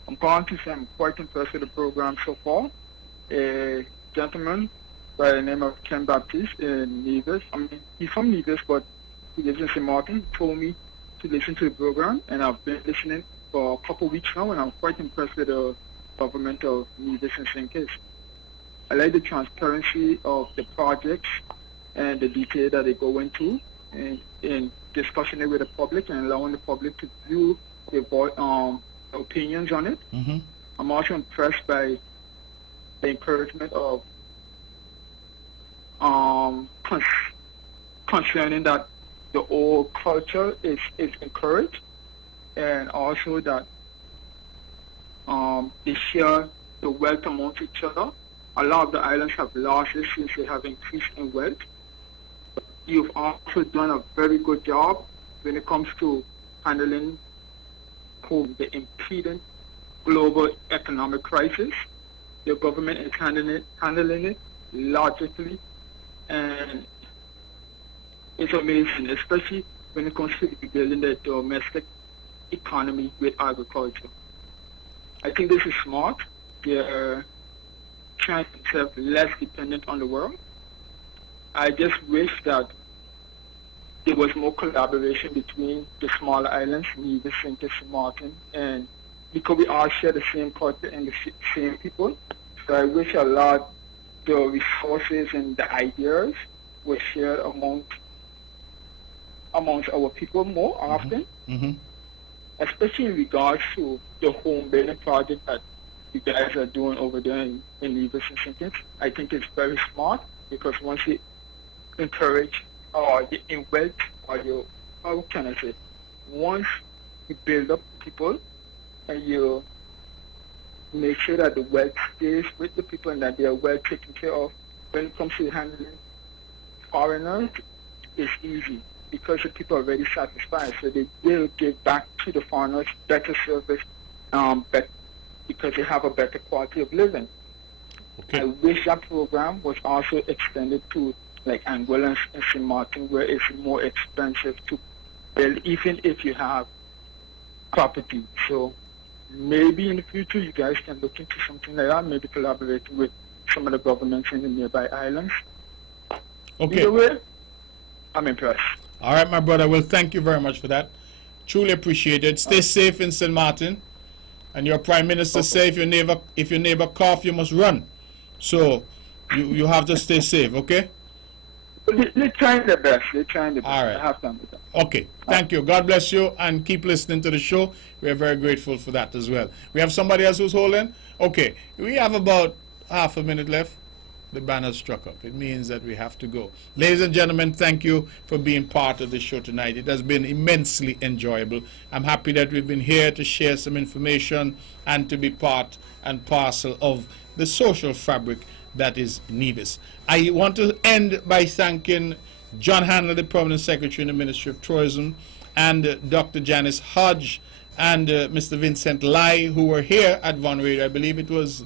I'm calling to say I'm quite impressed with the program so far. A gentleman by the name of Ken Baptiste in Nevis. I mean, he's from Nevis, but he lives in St. Martin. Told me to listen to the program, and I've been listening for a couple of weeks now, and I'm quite impressed with the government of Nevis and St. Kitts. I like the transparency of the projects and the detail that they go into in discussing it with the public and allowing the public to view their opinions on it. Mm-hmm. I'm also impressed by the encouragement of concerning that the old culture is encouraged, and also that they share the wealth amongst each other. A lot of the islands have losses since they have increased in wealth. You've also done a very good job when it comes to handling the impending global economic crisis. Your government is handling it logically, and it's amazing, especially when it comes to building the domestic economy with agriculture. I think this is smart. They're trying to become less dependent on the world. I just wish that there was more collaboration between the smaller islands, Nevis, St. Kitts, and Martin, and because we all share the same culture and the same people. So I wish a lot the resources and the ideas were shared amongst our people more often, especially in regards to the home building project that you guys are doing over there in Nevis and St. Kitts. I think it's very smart because once you encourage or you invest or you, how can I say, once you build up people and you make sure that the wealth stays with the people and that they are well taken care of, when it comes to handling foreigners, it's easy because the people are already satisfied, so they will give back to the foreigners better service, because they have a better quality of living. Okay. I wish that program was also extended to like Anguilla and St. Martin, where it's more expensive to build, even if you have property. So maybe in the future you guys can look into something like that, maybe collaborating with some of the governments in the nearby islands. Okay. Either way, I'm impressed. All right, my brother. Well, thank you very much for that. Truly appreciated. Stay safe in St. Martin. And your Prime Minister say if your neighbor cough, you must run. So you have to stay safe, okay? They're trying their best. They're trying their best. All right. I have to with that. Okay. Thank you. God bless you, and keep listening to the show. We are very grateful for that as well. We have somebody else who's holding? Okay. We have about half a minute left. The banner struck up. It means that we have to go. Ladies and gentlemen, thank you for being part of the show tonight. It has been immensely enjoyable. I'm happy that we've been here to share some information and to be part and parcel of the social fabric that is Nevis. I want to end by thanking John Handler, the Permanent Secretary in the Ministry of Tourism, and Dr. Janice Hodge and Mr. Vincent Lai, who were here at Von Radio. I believe it was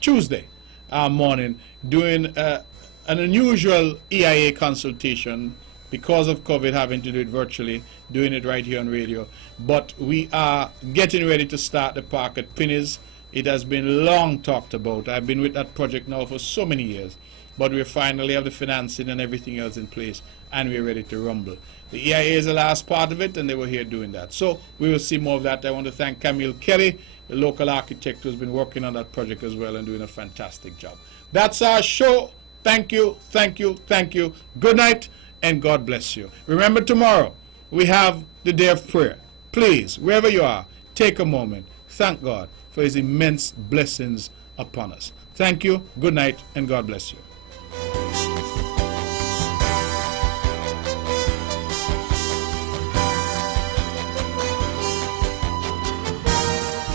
Tuesday morning, doing an unusual EIA consultation because of COVID, having to do it virtually, doing it right here on radio. But we are getting ready to start the park at Pinny's It has been long talked about. I've been with that project now for so many years, but we finally have the financing and everything else in place, and we're ready to rumble. The EIA is the last part of it, and they were here doing that. So we will see more of that. I want to thank Camille Kelly, the local architect who's been working on that project as well and doing a fantastic job. That's our show. Thank you, thank you, thank you. Good night, and God bless you. Remember, tomorrow we have the day of prayer. Please, wherever you are, take a moment. Thank God for his immense blessings upon us. Thank you, good night, and God bless you.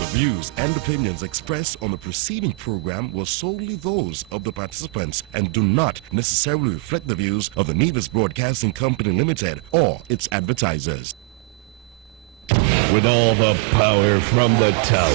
The views and opinions expressed on the preceding program were solely those of the participants and do not necessarily reflect the views of the Nevis Broadcasting Company Limited or its advertisers. With all the power from the tower.